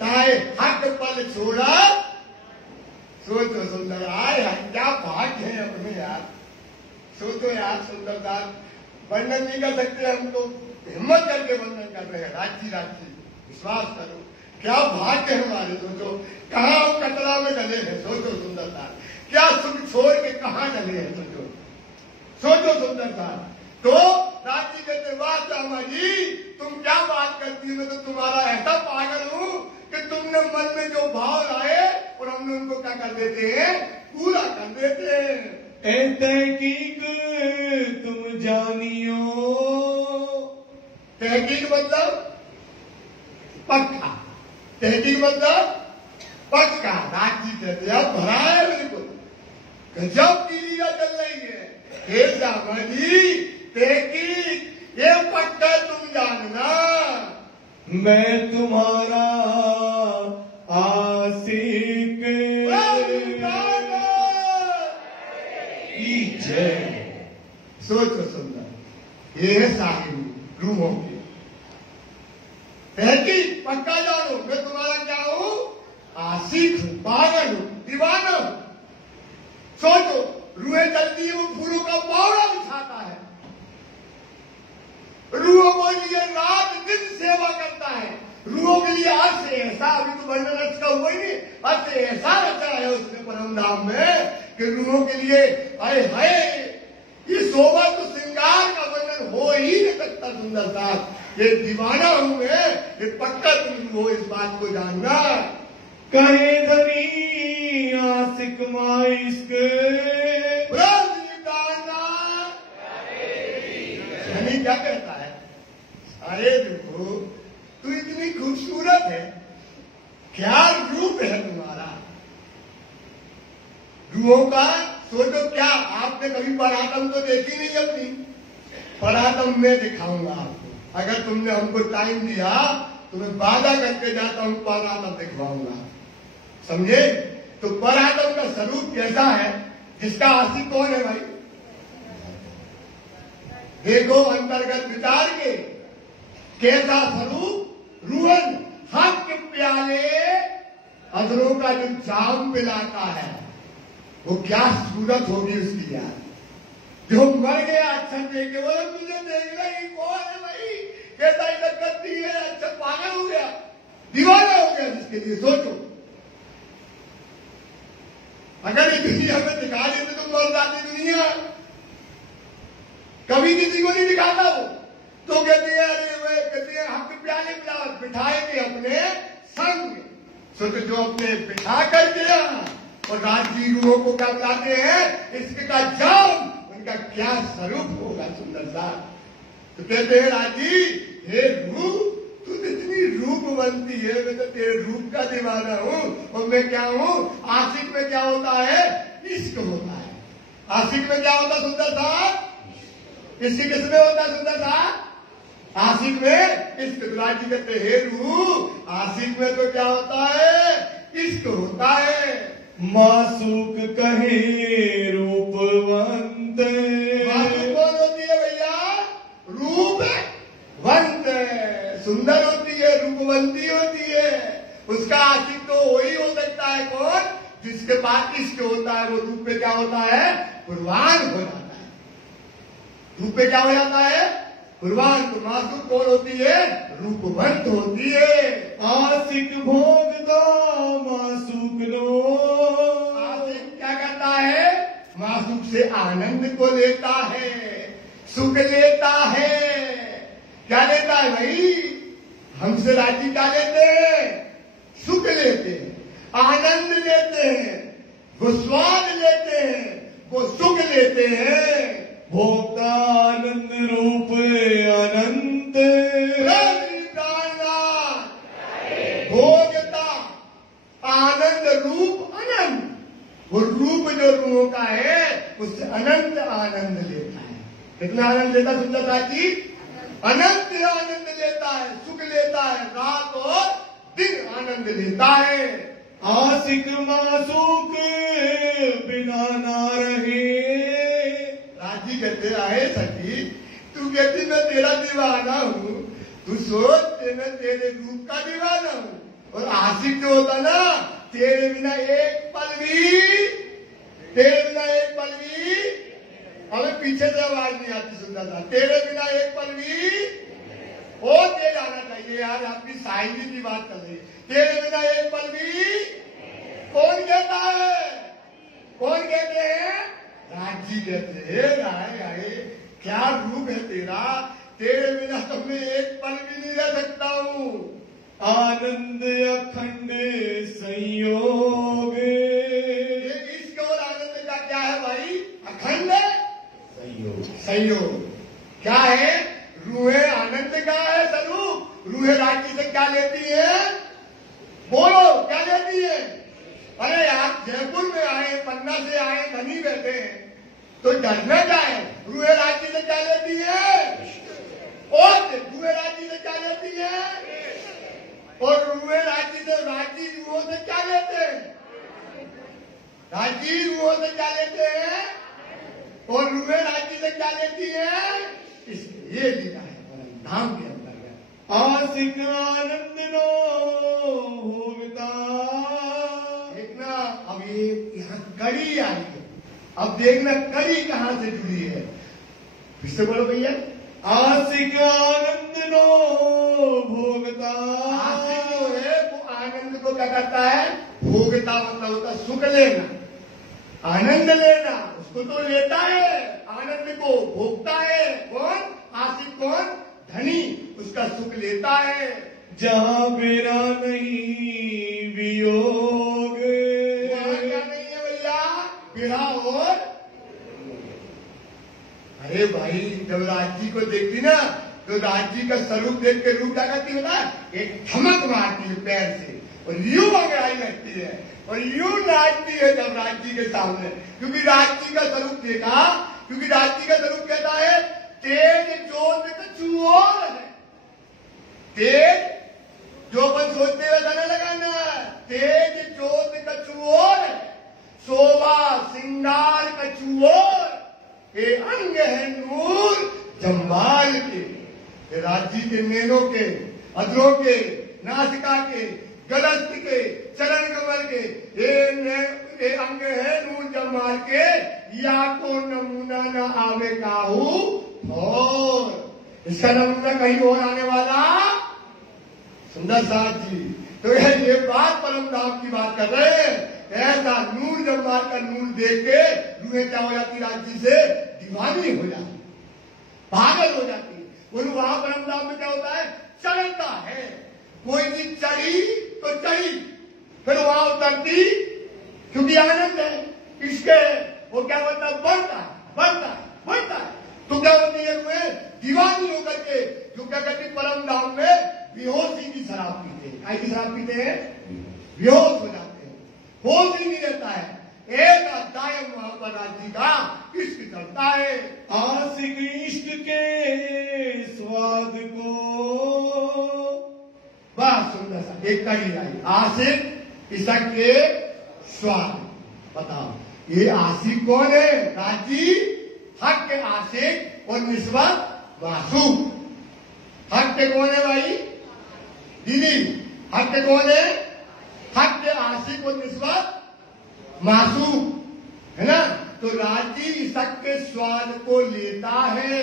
ताए हक पल छोड़ा। सोचो सुंदर, आए क्या भाग्य है अपने यार, सोचो यार सुंदरता वर्णन नहीं कर सकते हम, तो हिम्मत करके वर्णन कर रहे हैं। राजी विश्वास करो, क्या भाग्य है हमारे। सोचो कहाँ हम कचरा में डले हैं, सोचो सुंदरता, क्या सुख छोड़ के कहाँ डले हैं, सोचो सुंदरता। तो राजी कहते वाह श्यामा जी, तुम क्या बात करती हो, मैं तो तुम्हारा ऐसा पागल हूं कि तुमने मन में जो भाव लाए और हमने उनको क्या कर देते हैं, पूरा कर देते हैं। ए तहकीक तुम जानियो, तहकीक मतलब पक्का, तहकीक मतलब पक्का। राजी कहते अब भरा है बिल्कुल, गजब की लीला चल रही है। हे श्यामा जी, तहकीक ये पक्का तुम जानना, मैं तुम्हारा आशिक। सोचो सुंदर, ये है साहिब रूहों की तहकीक। पक्का जानो मैं तुम्हारा क्या हूं, आशिक हूं, पागल हूं, दीवाना हूं। सोचो रूहें चलती है, वो फूलों का बावड़ा बिछाता है, रूहों को लिए रात दिन सेवा करता है, रूहों के लिए आज से ऐसा, अभी तो वर्णन रच का हुआ ही नहीं, आज से ऐसा रचा है उसने परम धाम में कि रूहों के लिए आए हाय, ये शोभा तो श्रृंगार का वर्णन हो ही नहीं सकता। सुंदर साथ ये दीवाना हूं मैं, ये पक्का तुम हो, इस बात को जानना। कहे धनी आशिक माइस्क, धनी क्या कहता है, अरे देखो तू इतनी खूबसूरत है, क्या रूप है तुम्हारा, रूहों का। सोचो क्या आपने कभी परातम तो देखी नहीं अपनी, परातम मैं दिखाऊंगा आपको। अगर तुमने हमको टाइम दिया तो मैं वादा करके जाता हूं, परातम दिखवाऊंगा, समझे। तो परातम का स्वरूप कैसा है, जिसका आशिक कौन है भाई, देखो अंतर्गत विचार के कैसा स्वरूप, रूहन हक प्याले अजरों का जो जाम पिलाता है, वो क्या सूरत होगी उसकी यार। जो मर गया अच्छा देखे, वो तुझे देख रही कौन है भाई, कैसा इधर करती है, अच्छा पागल हो गया, दीवाना हो गया जिसके लिए। सोचो अगर ये दुनिया में दिखा देते तो मर जाती दुनिया, कभी किसी को नहीं दिखाता वो, तो कहते हैं अरे वे कहते हैं हम प्याले बिठाएंगे अपने संग। सोचो जो अपने बिठा कर दिया और राजी रूहों को क्या बुलाते हैं, इसका जाम, उनका क्या स्वरूप होगा सुंदर सा। तो कहते हैं राजी, हे रूह तू इतनी रूप बनती है, मैं तो तेरे रूप का दीवाना हूं। और मैं क्या हूं, आशिक में क्या होता है, इश्क होता है। आशिक में क्या होता सुंदर सा, इसी किसमें होता है सुंदर सा, आशिक में इश्क। राजी कहते हे रूह, आशिक में तो क्या होता है, इश्क होता है। मासूक कहे रूपवंत, बाद इश्क होता है वो रूप पे क्या होता है, कुर्बान हो जाता है। रूप पे क्या हो जाता है, कुर्बान। तो मासूक कौन होती है, रूपवंत होती है। आशिक भोगता मासूक लो। आशिक क्या करता है, मासूक से आनंद को लेता है, सुख लेता है। क्या लेता है भाई, हमसे राजी क्या लेते हैं, सुख लेते हैं, आनंद लेते हैं, वो स्वाद लेते हैं, वो सुख लेते हैं। भोक्ता आनंद रूप अनंत। भोगता आनंद रूप अनंत। वो रूप जो रूहों का है उससे अनंत आनंद लेता है। कितना आनंद लेता है सुंदरता जी, अनंत आनंद लेता है, सुख लेता है, रात और दिन आनंद लेता है। आशिक मासूक बिना ना रहे। राजी कहते आए सखी, तू कहती मैं तेरा दीवाना हूँ, तू सोच मैं तेरे रूप का दीवाना हूँ। और आशिक जो होता ना, तेरे बिना एक पल भी, तेरे बिना एक पल भी, हमें पीछे से आवाज नहीं आती सुनता था, तेरे बिना एक पल भी और तेज आना चाहिए यार, आपकी शायरी की बात कर रही। तेरे बिना एक पल भी कौन कहता है, कौन कहते हैं, राजी कहते हैं। आए आए क्या रूप है तेरा, तेरे बिना तो मैं एक पल भी नहीं रह सकता हूँ। आनंद अखंड संयोग। ये इश्क और आनंद का क्या है भाई, अखंड संयोग। क्या है, रूहें आनंद का है स्वरूप। रूहें राजी से क्या लेती है, बोलो क्या लेती है। अरे यार जयपुर में आए, पन्ना से आए, धनी बैठे हैं, तो डरना क्या है, रूहें राजी से क्या लेती है, और रूहें राजी से क्या लेती है, और रूहें राजी से, राजी रूहों से क्या लेते हैं, राजी रूहों से क्या लेते हैं, और रूहें राजी से क्या लेती है। इसलिए ये लीला है धाम के अंतर्गत। आशिक आनंद नो भोगता। देखना अब ये यहाँ कड़ी आई है, अब देखना कड़ी कहाँ से जुड़ी है, फिर से बोलो भैया। आशिक आनंद नो भोगता। आशिक जो है वो आनंद को क्या करता है, भोगता मतलब होता है सुख लेना, आनंद लेना, उसको तो लेता है, आनंद को भोगता है। कौन, आशिक कौन, धनी, उसका सुख लेता है। जहाँ मेरा नहीं वियोग। वहाँ क्या नहीं है भैया, बिरहा और। अरे भाई जब राजी को देखती ना, तो राजी का स्वरूप देख के रूप क्या करती है ना, एक धमक मारती है पैर से और यूं अंगड़ाई लगती है और यूं नाचती है जब राजी के सामने, क्योंकि राजी का स्वरूप देखा, क्योंकि राजी का स्वरूप कहता है तेज जोत कछुओर है। तेज जो अपन सोचते हुए गाना लगाना, तेज जोत कछुओर है, शोभा सिंगार कछुओर, ये अंग है नूर जम्बाल के। ये राजी के नैनों के, अधरों के, नासिका के, गलत के, चरण कमल के, ये अंग है नूर जम्बाल के, या को नमूना न आवे काहू और इसका नमूना कहीं और आने वाला सुंदर साथ जी। तो ये बात परम धाम की बात कर रहे हैं। ऐसा नूर जम्बाल का नूर देख के रूहें क्या हो जाती, राजी से दीवानी हो जाती, पागल हो जाती। बोलो वहां परम धाम में क्या होता है, चढ़ता है, कोई चीज चढ़ी तो चढ़ी, फिर वहां उतरती, क्योंकि आनंद है, इसके वो क्या होता है, बढ़ता है, बढ़ता है, बढ़ता है। तो क्या होती है, वे दीवानी होकर के जो क्या कहते परम धाम में बेहोशी की शराब पीते हैं। की शराब पीते हैं, बेहोश हो जाते हैं, होश ही नहीं रहता है। एक दायम वहां पर राजी का इश्क चलता है। आशिक इश्क के स्वाद को। बस सुंदर सा एक कड़ी आई, आशिक इश्क के स्वाद। बताओ ये आशिक कौन है, राजी, हक के आशिक और निस्बत मासूक। हक के कौन है भाई दीदी, हक के कौन है, हक के आशिक और निस्बत मासूक, है ना। तो राजी इसक के स्वाद को लेता है।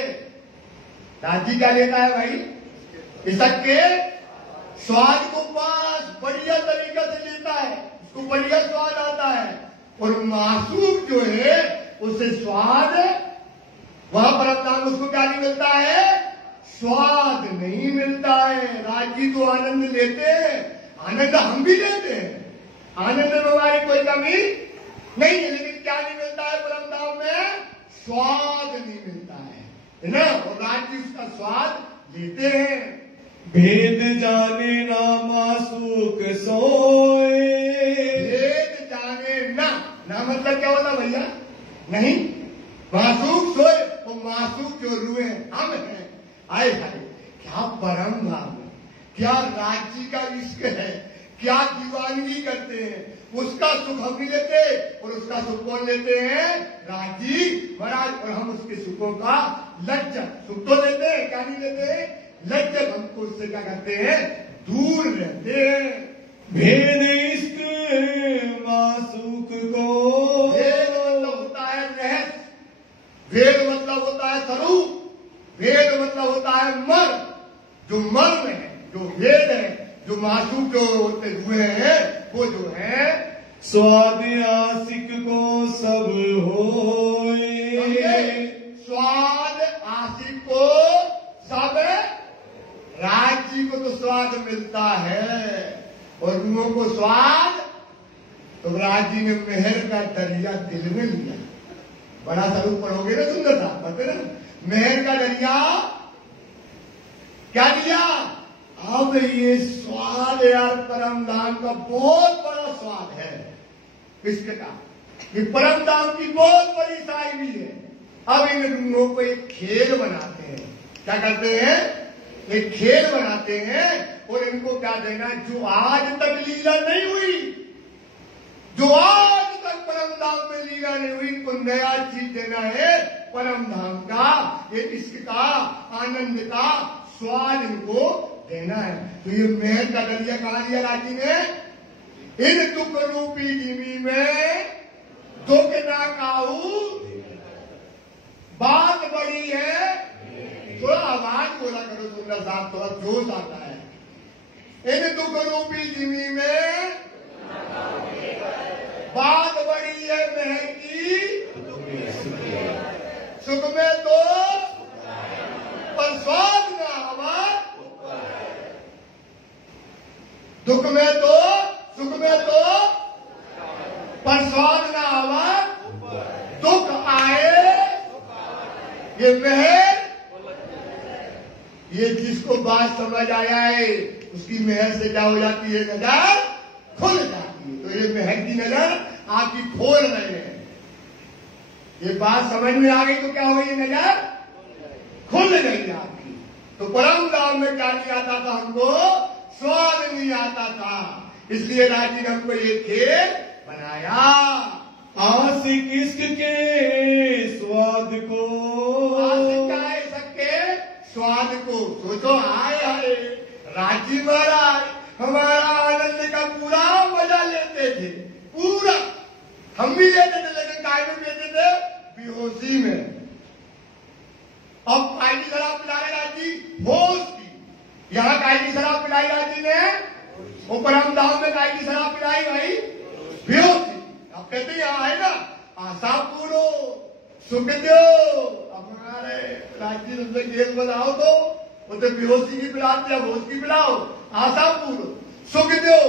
राजी क्या लेता है भाई? इसक के स्वाद को पास बढ़िया तरीके से लेता है, उसको बढ़िया स्वाद आता है। और मासूक जो है उसे स्वाद, वहां पर अपना उसको क्या नहीं मिलता है? स्वाद नहीं मिलता है। राजी तो आनंद लेते हैं, आनंद हम भी लेते हैं, आनंद में हमारी कोई कमी नहीं है, लेकिन क्या नहीं मिलता है? परम धाम में स्वाद नहीं मिलता है ना। और राजी उसका स्वाद लेते हैं। भेद जाने ना मासूक सोए। भेद जाने ना, ना मतलब क्या होता भैया? नहीं, मासूक सोए, वो मासूक जो रूए हम हैं। आए हाय, क्या परम धाम है, क्या राजी का इश्क है, क्या दीवानगी करते हैं। उसका सुख हम भी लेते और उसका सुख कौन लेते हैं? राजी महाराज। और हम उसके सुखों का लज्जत, सुख तो लेते हैं, क्या नहीं लेते हैं? लज्जत। हमको उससे क्या करते हैं? दूर रहते हैं। भेद इश्क मासूक को। भेद मतलब होता है रहस्य, भेद मतलब होता है स्वरूप, भेद मतलब होता है मर्म। जो मर्म है, जो भेद है, जो मासूक जो होते हुए हैं, वो जो है स्वाद आशिक को सब होए। स्वाद आशिक को सब, राजी को तो स्वाद मिलता है और रूहों को स्वाद। तो राजी ने मेहर का दरिया दिल में लिया। बड़ा स्वरूप पढ़ोगे ना, सुंदरता पढ़ते ना, मेहर का दरिया क्या दिया? अब ये स्वाद यार परम धाम का बहुत बड़ा स्वाद है इश्क का। ये परम धाम की बहुत बड़ी साहिबी है। अब इन रूहों को एक खेल बनाते हैं। क्या करते हैं? एक खेल बनाते हैं और इनको क्या देना? जो आज तक लीला नहीं हुई, जो आज तक परम धाम में लीला नहीं हुई, इनको नया चीज देना है परम धाम का, ये इश्क का, आनंद का स्वाद इनको देना है। तो ये मेहर का दरिया कहां लिया राजी ने? इन दुख रूपी जिमी में दुख ना काहू। बात बड़ी है, थोड़ा आवाज बोला करो सुंदर साहब, थोड़ा जोश आता है। इन दुख रूपी जिमी में बात बड़ी है मेहर की, सुख में तो पर स्वाद ना आवाज, दुख में तो सुख में तो पर स्वाद ना आवाज। दुख आए ये मेहर, ये जिसको बात समझ आया है उसकी मेहर से क्या हो जाती है? नजर खुल जाती है। तो ये मेहर की नजर आपकी खोल रहे हैं। ये बात समझ में आ गई तो क्या हो गई? नजर खुल गई आपकी। तो परम धाम में क्या नहीं आता था हमको? स्वाद नहीं आता था। इसलिए राजी ने हमको ये खेल बनाया। आशिक इश्क के स्वाद को। आशिक क्या है? सबके स्वाद को। सोचो, आए आए राजी महाराज हमारा आनंद का पूरा मजा लेते थे, पूरा। हम भी लेते थे, लेकिन काय में लेते थे? बेहोशी में। अब काय की शराब पिला रहे राजी? होश की। यहाँ काय की शराब पिलाई राजी ने? वो परम धाम में काय की शराब पिलाई भाई? बेहोशी। अब कहते हैं यहाँ है ना, आशा पूरो, सुख दो। अब हमारे राजी तुमसे केस बनाओ तो वो तो बेहोशी की पिलाते हैं, होश की पिलाओ। आशा पूरो, सुख दो,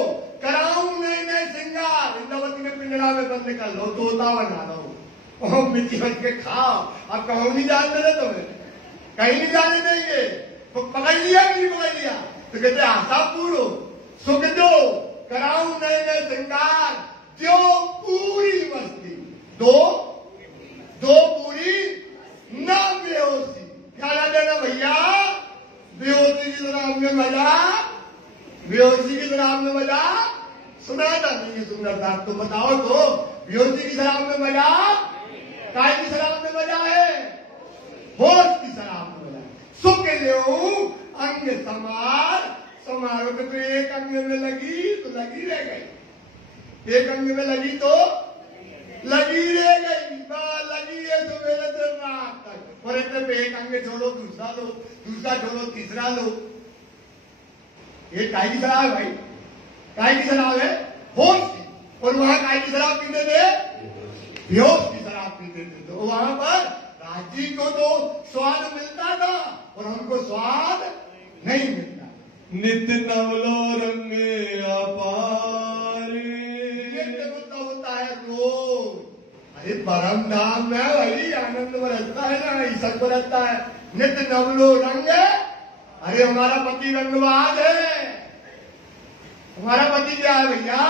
कराऊं नए नए श्रृंगार। इंद्रवती में पिंजरा में बंद कर लो, तोता बना लो, मिट्टी बन के खाओ। अब कहूं नहीं जानते थे तुम्हें, कहीं नहीं जाने देंगे। तो पकड़ लिया कि नहीं पकड़ लिया? तो कहते आशा पूरो, सुख दो, कराऊं नए नए श्रृंगार, जो पूरी मस्ती दो, दो पूरी ना बेहोशी। क्या ना देना भैया? बेहोशी की शराब में मजा, बेहोशी की शराब में मजा सुनाता नहीं है सुंदर साहब। तो बताओ तो, बेहोशी की शराब में मजा, काय की शराब में मजा है? होश की शराब में मजा। सुख लो अंग समार, समारोह तो एक अंग में लगी तो लगी रह गई, एक अंग में लगी तो और इतने पे एक अंग छोड़ो दूसरा लो, दूसरा छोड़ो तीसरा लो। ये काय की शराब है भाई? काय की शराब है? होश की। और वहां काय की शराब पीते थे? बेहोश की शराब पीते थे। तो वहां पर राजी को तो स्वाद मिलता था और हमको स्वाद नहीं मिलता। नित्य नवलो रंग अपार। नित्य मतलब होता है रोज। अरे परम धाम में भाई आनंद बरसता है ना, ईश्वर बरसता है। नित्य नवलो रंग। अरे हमारा पति रंगबाज है। हमारा पति क्या है भैया?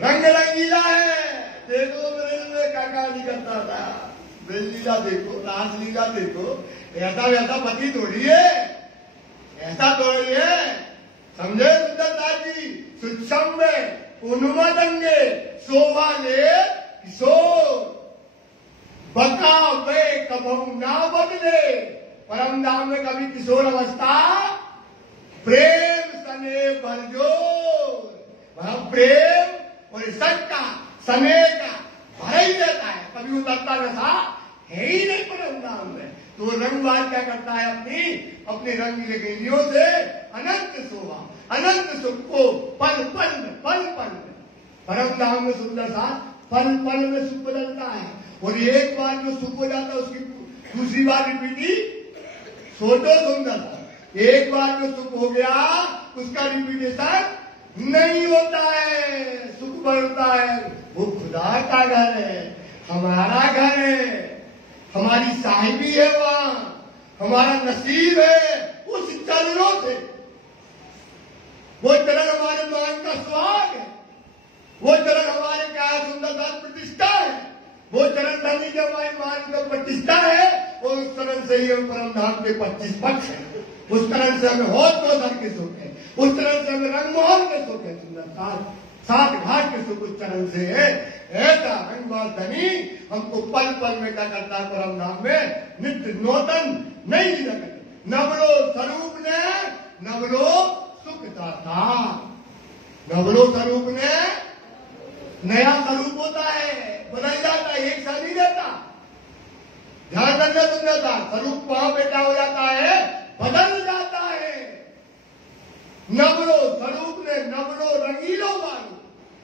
रंग रंगीला है। देखो मेरे काका नहीं करता था, लीला देखो, रासलीला देखो। ऐसा वैसा पति थोड़ी है, ऐसा थोड़ी है। समझे सुंदरदास जी? सुक्षम में उन्मदंगे शोभा ले किशोर, बका वे कबहू ना बदले। परम धाम में कभी किशोर अवस्था प्रेम सने भरजोर। वह प्रेम और सच का सने का भर ही देता है, कभी उतरता नशा है ही नहीं परम धाम में। तो रंगबाज क्या करता है? अपनी रंगीले गेंदियों से अनंत शोभा अनंत सुख को पल पल में परम धाम में सुंदर सा पल पल में सुख बदलता है। और एक बार जो सुख हो जाता है उसकी दूसरी बार रिपीटी सोचो सुंदर। एक बार जो सुख हो गया उसका रिपीटेशन नहीं होता है, सुख बढ़ता है। वो खुदा का घर है, हमारा घर है, हमारी साहिबी है, वहां हमारा नसीब है। उस चरणों से वो चरण हमारे मान का सुहाग है, वो चरण हमारे क्या सुंदरता प्रतिष्ठा है, वो चरण धनी के हमारे मान का प्रतिष्ठा है। और उस चरण से ही हम परम धाम के 25 पक्ष है। उस चरण से हमें होश गोधर के सुख है, उस चरण से हमें रंगमोहन के सुख है, सुंदरता सात घाट के सुख उस चरण से है। ऐसा रंगबाज धनी हमको पल पल में क्या करता है? परम धाम में नित्य नूतन नई जगत नवलो स्वरूप ने नवलो सुख दाता। नवलो स्वरूप ने नया स्वरूप होता है, बदल जाता है, एक साथ नहीं रहता। ध्यान रखना सुंदरता, स्वरूप वहां बेटा हो जाता है, बदल जाता है। नवलो स्वरूप ने नवलो रंगीलो मानो,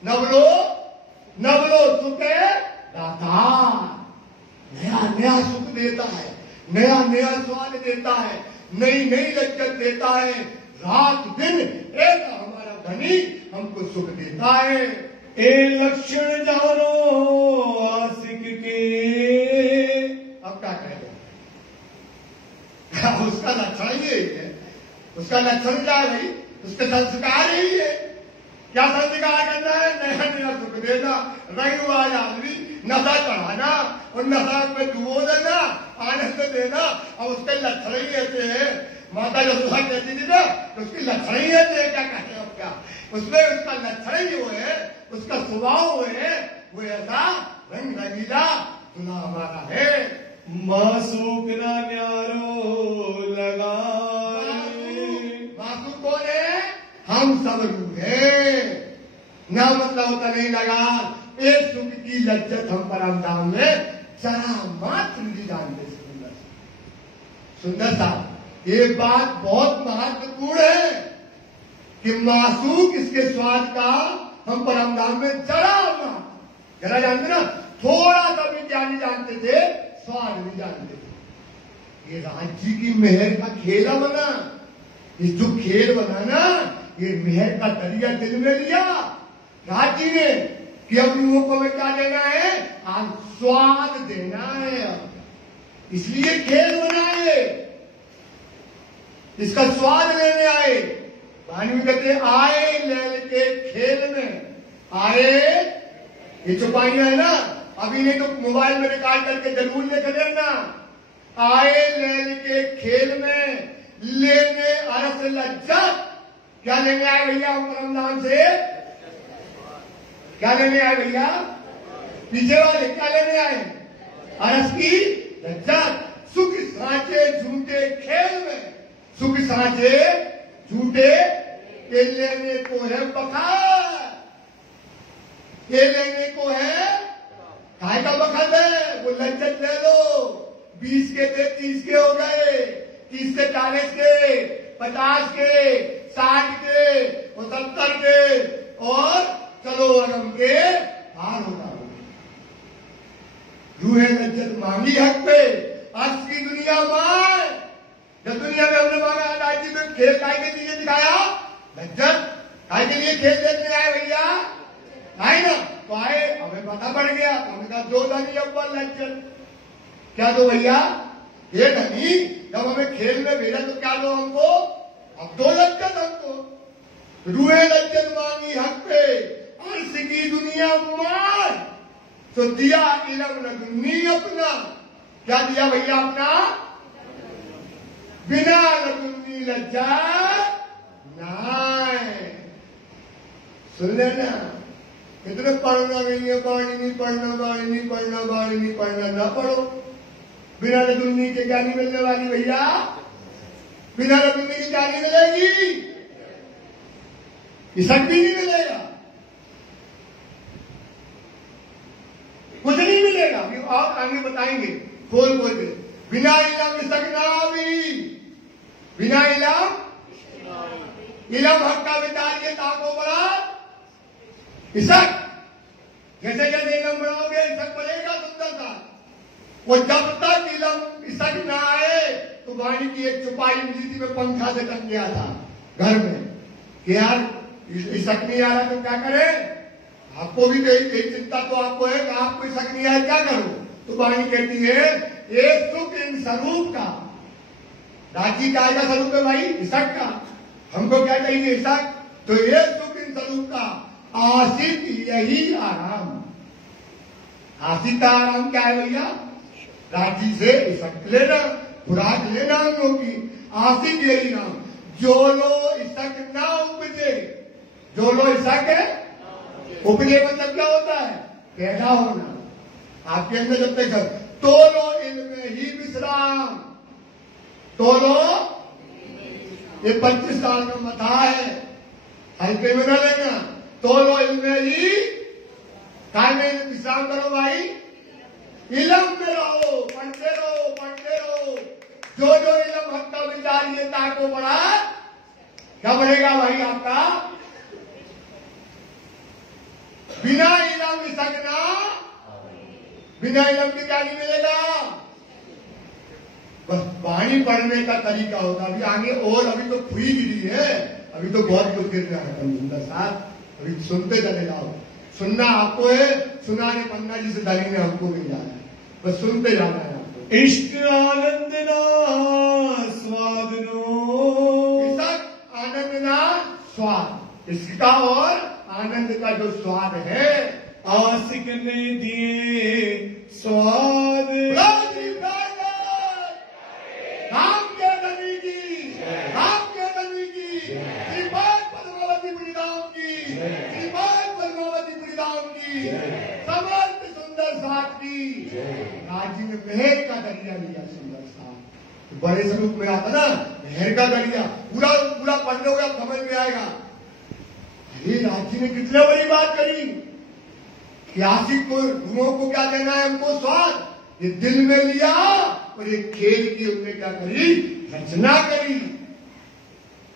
नवलो सुख दाता। नया नया सुख देता है, नया नया स्वाद देता है, नई नई लज्जत देता है। रात दिन ऐसा हमारा धनी हमको सुख देता है। ए लक्षण जानो आशिक के। अब क्या कहें? उसका लक्षण ही है, उसका लक्षण क्या है भाई? उसके संस्कार ही है। क्या संस्कार करना है? नया नया सुख देना, रंगबाज आदमी नशा चढ़ाना और नशा में डुबो देना, आनंद देना। अब उसके लक्षण ही ऐसे है। माता यशोदा कहती थी ना, तो उसकी लक्षण ही ऐसे है। क्या कहते हैं? क्या उसमें उसका लक्षण ही वो है, उसका स्वभाव वो है, वो ऐसा रंग रंगीला सुना हमारा है। मासूक ना न्यारो लगा। मासूक कौन है? हम सब रूह है। ना मतलब होता नहीं लगा। एक सुख की लज्जत हम परम धाम में जरा मात्र नहीं जानते। सुंदर साहब, ये बात बहुत महत्वपूर्ण है कि मासूक इसके स्वाद का हम परम धाम में जरा जानते ना, थोड़ा सा भी क्या नहीं जानते थे, स्वाद नहीं जानते थे। ये राज्य की मेहर का खेला बना, ये जो खेल बना ना, ये मेहर का दरिया दिल में लिया राज्य ने कि अब लोगों को हमें क्या देना है? आज स्वाद देना है। इसलिए खेल बनाए, इसका स्वाद लेने आए। भानु कहते आए लैल के खेल में आए। ये चौपाइयां है ना, अभी नहीं तो मोबाइल में रिकॉर्ड करके जरूर लिख देना। आए लैल के खेल में लेने अरस लज्जत। क्या लेने आए भैया हम परम धाम से? क्या लेने आए भैया? पीछे वाले क्या लेने आए? अरस की लज्जत। सुख सांचे झूठे खेल में, सुख सांचे झूठे के लेने को है बखार। ये लेने को है काय का बखत है? वो लज्जत ले लो, 20 के थे 30 के हो गए, 30 से 40 के, 50 के, 60 के और 70 के और चलो अरब के हार होता हो। रूहे लज्जत मांगी हक पे, आज की दुनिया मां, जब दुनिया में हमने मांगा राजी में खेल काय के लिए दिखाया, लज्जत काय के लिए खेल देखने आए भैया, आए ना, तो आए, हमें पता पड़ गया, तो हमने कहा दो धनी अव्वल लज्जत, क्या दो भैया, ये धनी, जब हमें खेल में भेजा तो क्या दो हमको, अब दो लज्जत हमको। रूहे लज्जत मांगी हक पे, अर्श की दुनिया मार, तो दिया इलम लदुन्नी अपना, क्या दिया भैया अपना, बिना लदुन्नी लज्जा नाए। सुन लेना, कितने पढ़ना नहीं है, बाणी नहीं पढ़ना, बाणी नहीं पढ़ना, बाणी नहीं पढ़ना, ना पढ़ो। बिना लदुन्नी के क्या नहीं मिलने वाली भैया, बिना लदुन्नी की क्या नहीं मिलेगी, इसक भी नहीं मिलेगा, कुछ नहीं मिलेगा। अभी और आगे बताएंगे खोल खोल के। बिना इलम इसक ना भी, बिना इलम इलम हक का विचार ये ताको बड़ा इसक, जैसे जैसे इलम बढ़ाओगे इसक बढ़ेगा सुंदर सा। वो जब तक इलम इसक ना आए तो वाणी की एक चुपाई मिली थी, में पंखा से टंग गया था घर में कि यार इसक नहीं आ रहा तो क्या करें, आपको भी कई चिंता तो आपको है कि आपको इसक नहीं आए क्या करो, तो वाणी कहती है ये सुख इन स्वरूप का, राजी का आएगा स्वरूप है भाई इसक का, हमको क्या चाहिए इसक, तो ये सुख इन स्वरूप का आशिक यही आराम। आशिक का आराम क्या है भैया, राजी से इसक लेना, खुराक लेना हम लोग की, आशिक यही नाम। जो लो इसक ना उपजे, जो लो इसक है उपजे मतलब क्या होता है, पैदा होना आपके अंदर, जब तक तो लो इनमें ही विश्राम, तो लो ये 25 साल का मथा है, हल्के में न लेना, तो लो इनमें ही काय में विश्राम करो भाई, इलम में रहो, पढ़ते रहो पढ़ते रहो, जो जो इलम हक का विचार ये ताको बढ़ा, क्या बढ़ेगा भाई आपका, बिना इलम इसकना, बिना इलम के क्या नहीं मिलेगा, बस वाणी पढ़ने का तरीका होगा। अभी आगे और अभी तो खुई गिरी है, अभी तो बहुत कुछ गिर रहा है सुंदर साथ, अभी सुनते चले जाओ, सुनना आपको है, सुनाने पन्ना जी से धनी ने हमको मिल जाना है, बस सुनते जाना है आपको। इश्क आनंद ना स्वाद नो, इसक आनंद ना स्वाद, इसका और आनंद का जो स्वाद है, आशिक ने दिए स्वाद, राम के धनी की, राम के धनी की, श्रीपाद पद्मावती बुढ़ीधाम की, श्रीपाद पद्मावती बुढ़ीधाम की, समर्थ सुंदर साथ की, राजी ने मेहर का दरिया लिया सुंदर साथ, बड़े स्वरूप में आता ना मेहर का दरिया, पूरा पूरा पढ़ लोगे आप समझ में आएगा। अरे राजी ने कितने बड़ी बात करी कि आशिक को गुणों को क्या देना है हमको स्वाद, ये दिल में लिया और ये खेल की उनने क्या करी, रचना करी,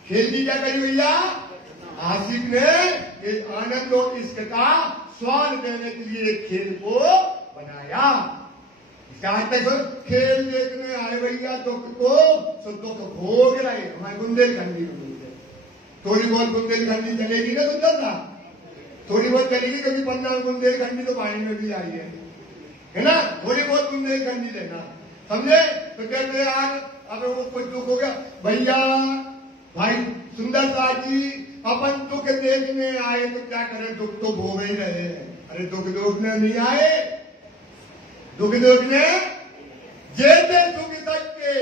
खेल की क्या करी भैया, आशिक ने इस आनंद और इश्क का स्वाद देने के लिए एक खेल को बनाया। आज तक खेल देखने आए भैया दुख को, तो दुख भोग रहे, हमारे बुंदेलखंडी में बोलते, थोड़ी बहुत बुंदेलखंडी चलेगी ना सुंदर था, थोड़ी बहुत चलेगी, क्योंकि पन्ना बुंदेलखंडी तो पानी में भी आई है ना, थोड़ी बहुत बुंदेलखंडी लेना, समझे, तो कहते यार अब वो कुछ दुख हो गया भैया, भाई सुंदर साथ जी अपन दुख देखने आए तो क्या करें, दुख तो भोग ही रहे हैं। अरे दुख देखने नहीं आए, दुख देखने जेते दुख सकते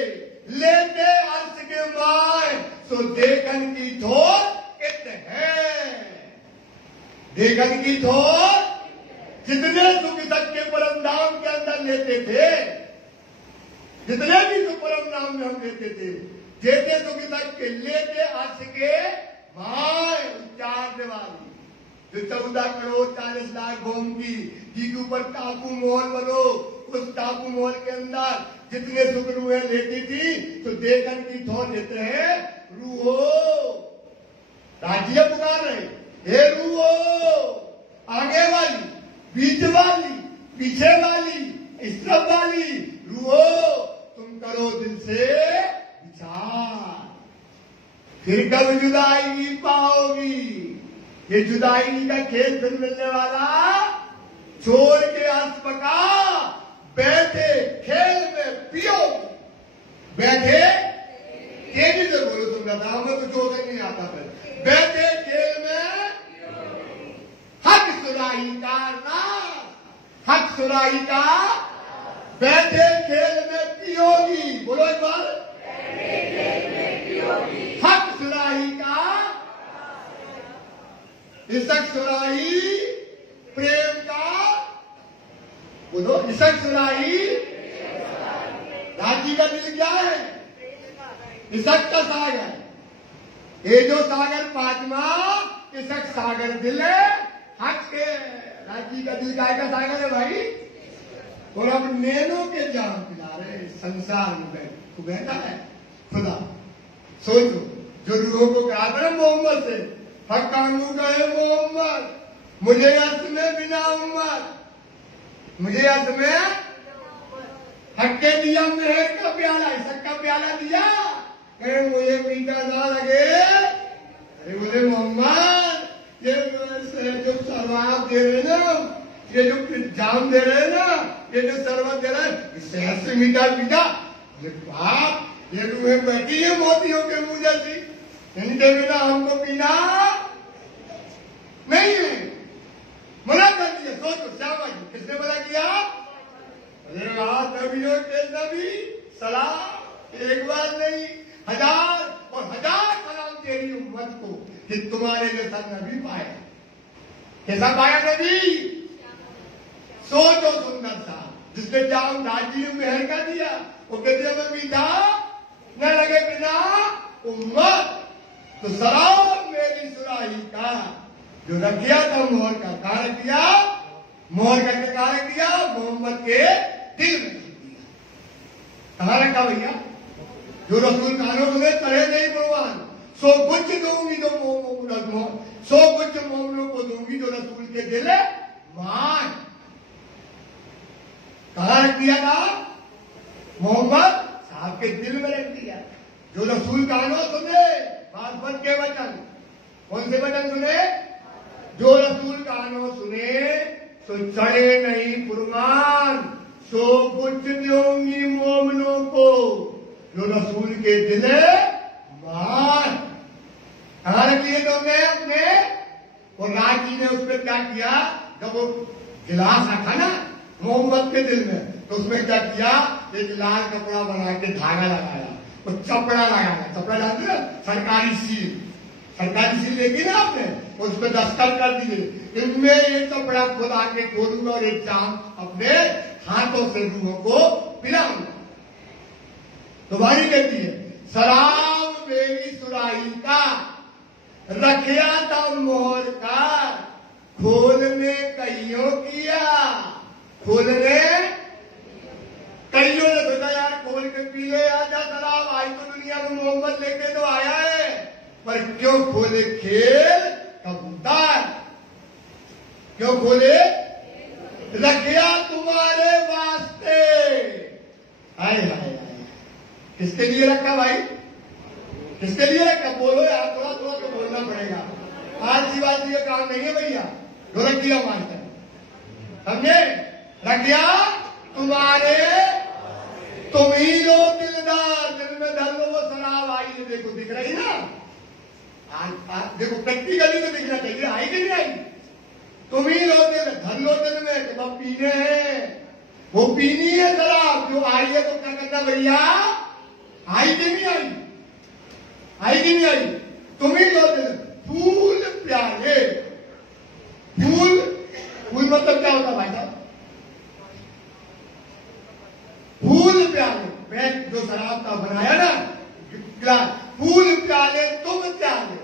लेते अर्श के माए, सो देखन की थोर कित है, देखन की थोर, जितने सुख सक के परम धाम के अंदर लेते थे, जितने भी सुख परम धाम में हम लेते थे, जेते सुख सक के लेते अर्श के माए, उच्चारने वाली जो 14 करोड़ 40 लाख भूमि की, जिसके ऊपर टापू महल बनो, उस टापू महल के अंदर जितने सुख रूहें लेती थी तो देखन की थो लेते हैं रूहो। राज्य पुकार रहे, हे रूहो, आगे वाली, बीच वाली, पीछे वाली, इस तरफ वाली रूहो, तुम करो दिल से विचार, फिर कब जुदाई पाओगी। ये जुदाई का खेल फिर मिलने वाला, छोड़ के अस्पका बैठे खेल में पियो। बैठे तेजी से बोलो, सुन रहा था हमें तो जोर से नहीं आता फिर। बैठे खेल में हक सुराही का नाश, हक सुराही का बैठे खेल में पियोगी। बोलो एक बार, हक सुराही का इसक सुराही प्रेम का। बोलो, इसक सुराही राजी का दिल क्या है? इसक का सागर। ये जो सागर पांचवा इसक सागर दिल है। हक के राजी का दिल काय का सागर है भाई। और अब नैनों के जाम पिला रहे संसार में तो बैठा है खुदा। सोचो, जो रूहों को कहा था मोहम्मद से, हक कानू कहे मोहम्मद, मुझे यश में बिना उम्मत, मुझे यश में हक के दिया मेहर का प्याला, इसक का प्याला दिया, कहे मुझे मीठा ना लगे। अरे बोले मोहम्मद, ये जो शराब दे रहे ना, ये जो जाम दे रहे ना, ये जो शरबत दे रहे हैं, इससे हद से मीठा मीठा। बोले बाप, ये रूहें बैठी है मोतियों के मुंह जैसी, इनके बिना हमको पीना नहीं है। मना कर दिया। सोचो श्यामा जी, किसने मना किया? नबियों के नबी सलाम, एक बार नहीं, हजार और हजार सलाम तेरी उम्मत को कि तुम्हारे जैसा नबी पाया। कैसा पाया नबी? सोचो सुंदर सा, जिसने जाम राजी में मेहर का दिया, वो कहते में मीठा न लगे बिना उम्मत। तो सलाम मेरी सुराही का, जो रख दिया था मोहर का, कहा रख दिया? मोहर करके कहा रख दिया? मोहम्मद के दिल में रख दिया। कहा रखा भैया? जो रसूल कानों सुने करे नहीं भगवान, सो कुछ दूंगी जो सो कुछ मोमनों को दूंगी जो रसूल के दिल मान। कहा रख दिया था? मोहम्मद साहब के दिल में रख दिया। जो रसूल कानों सुने, बासमत के वचन, कौन से वचन सुने? जो रसूल कानों सुने तो चढ़े नहीं फुरमान, सो कुछ दूंगी मोमनों को जो रसूल के दिल मान। कहा रख लिए तुमने अपने? और राजी ने उस पर क्या किया? जब वो गिलास रखा ना मोहम्मद के दिल में, तो उसमें क्या किया? एक लाल कपड़ा बना के धागा लगाया, वो चपड़ा लगाया। चपड़ा जानते हो? सरकारी सील, सरकारी सील देखी ना आपने, उस पर दस्तखत कर दिए। इनमें ये कपड़ा खुदा के खोलूंगा और एक जाम अपने हाथों से रूहों को पिलाऊंगा। तुम्हारी कहती है सलाम मेरी सुराही का, रखिया था मोहर का, खोलने कईयों किया। खोलने कईयों ने सोचा यार खोल के पी ले, आजा शराब, आज तो दुनिया में मोहम्मद लेके तो आया है, पर क्यों खोले खेल कबूतर? क्यों खोले? रखिया तुम्हारे वास्ते। हाय हाय हाय, किसके लिए रखा भाई? किसके लिए रखा? बोलो यार, थोड़ा थोड़ा तो बोलना पड़ेगा। आज की बात ये काम नहीं है भैया, जो रख दिया मास्टर, समझे? रखिया तुम्हारे, तुम ही लो दिलदार, दिल में धर लो वो शराब आई है, देखो दिख रही ना, आज देखो प्रैक्टिकली तो दिखना चाहिए, आई कि नहीं आई? तुम ही लो दिल, धर लो दिल में, तुम अब पीने हैं, वो पीनी है शराब जो आई है, तो क्या करना भैया? आई कि नहीं आई? आई कि नहीं आई? तुम ही लो दिल, फूल प्याले। फूल, फूल मतलब क्या होता भाई साहब? फूल प्याले, बैग जो शराब का बनाया ना गिलास, फूल प्याले तुम प्याले,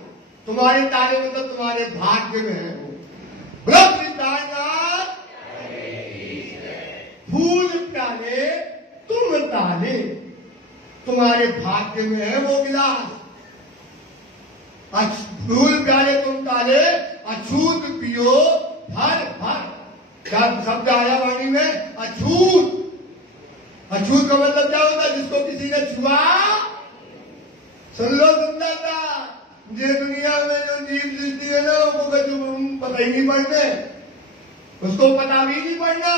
तुम्हारे ताले मतलब तुम्हारे भाग्य में है वो। फूल प्याले तुम ताले, जाने तुम्हारे भाग्य में है वो गिलास। फूल प्यारे तुम काले, अछूत पियो भर भर। क्या शब्द आया वाणी में? अछूत। अछूत का मतलब क्या होता है? जिसको किसी ने छुआ। सुन लो सुंदरता, ये दुनिया में जो जीव सृष्टि है ना, वो पता ही नहीं पड़ते, उसको पता भी नहीं पड़ना।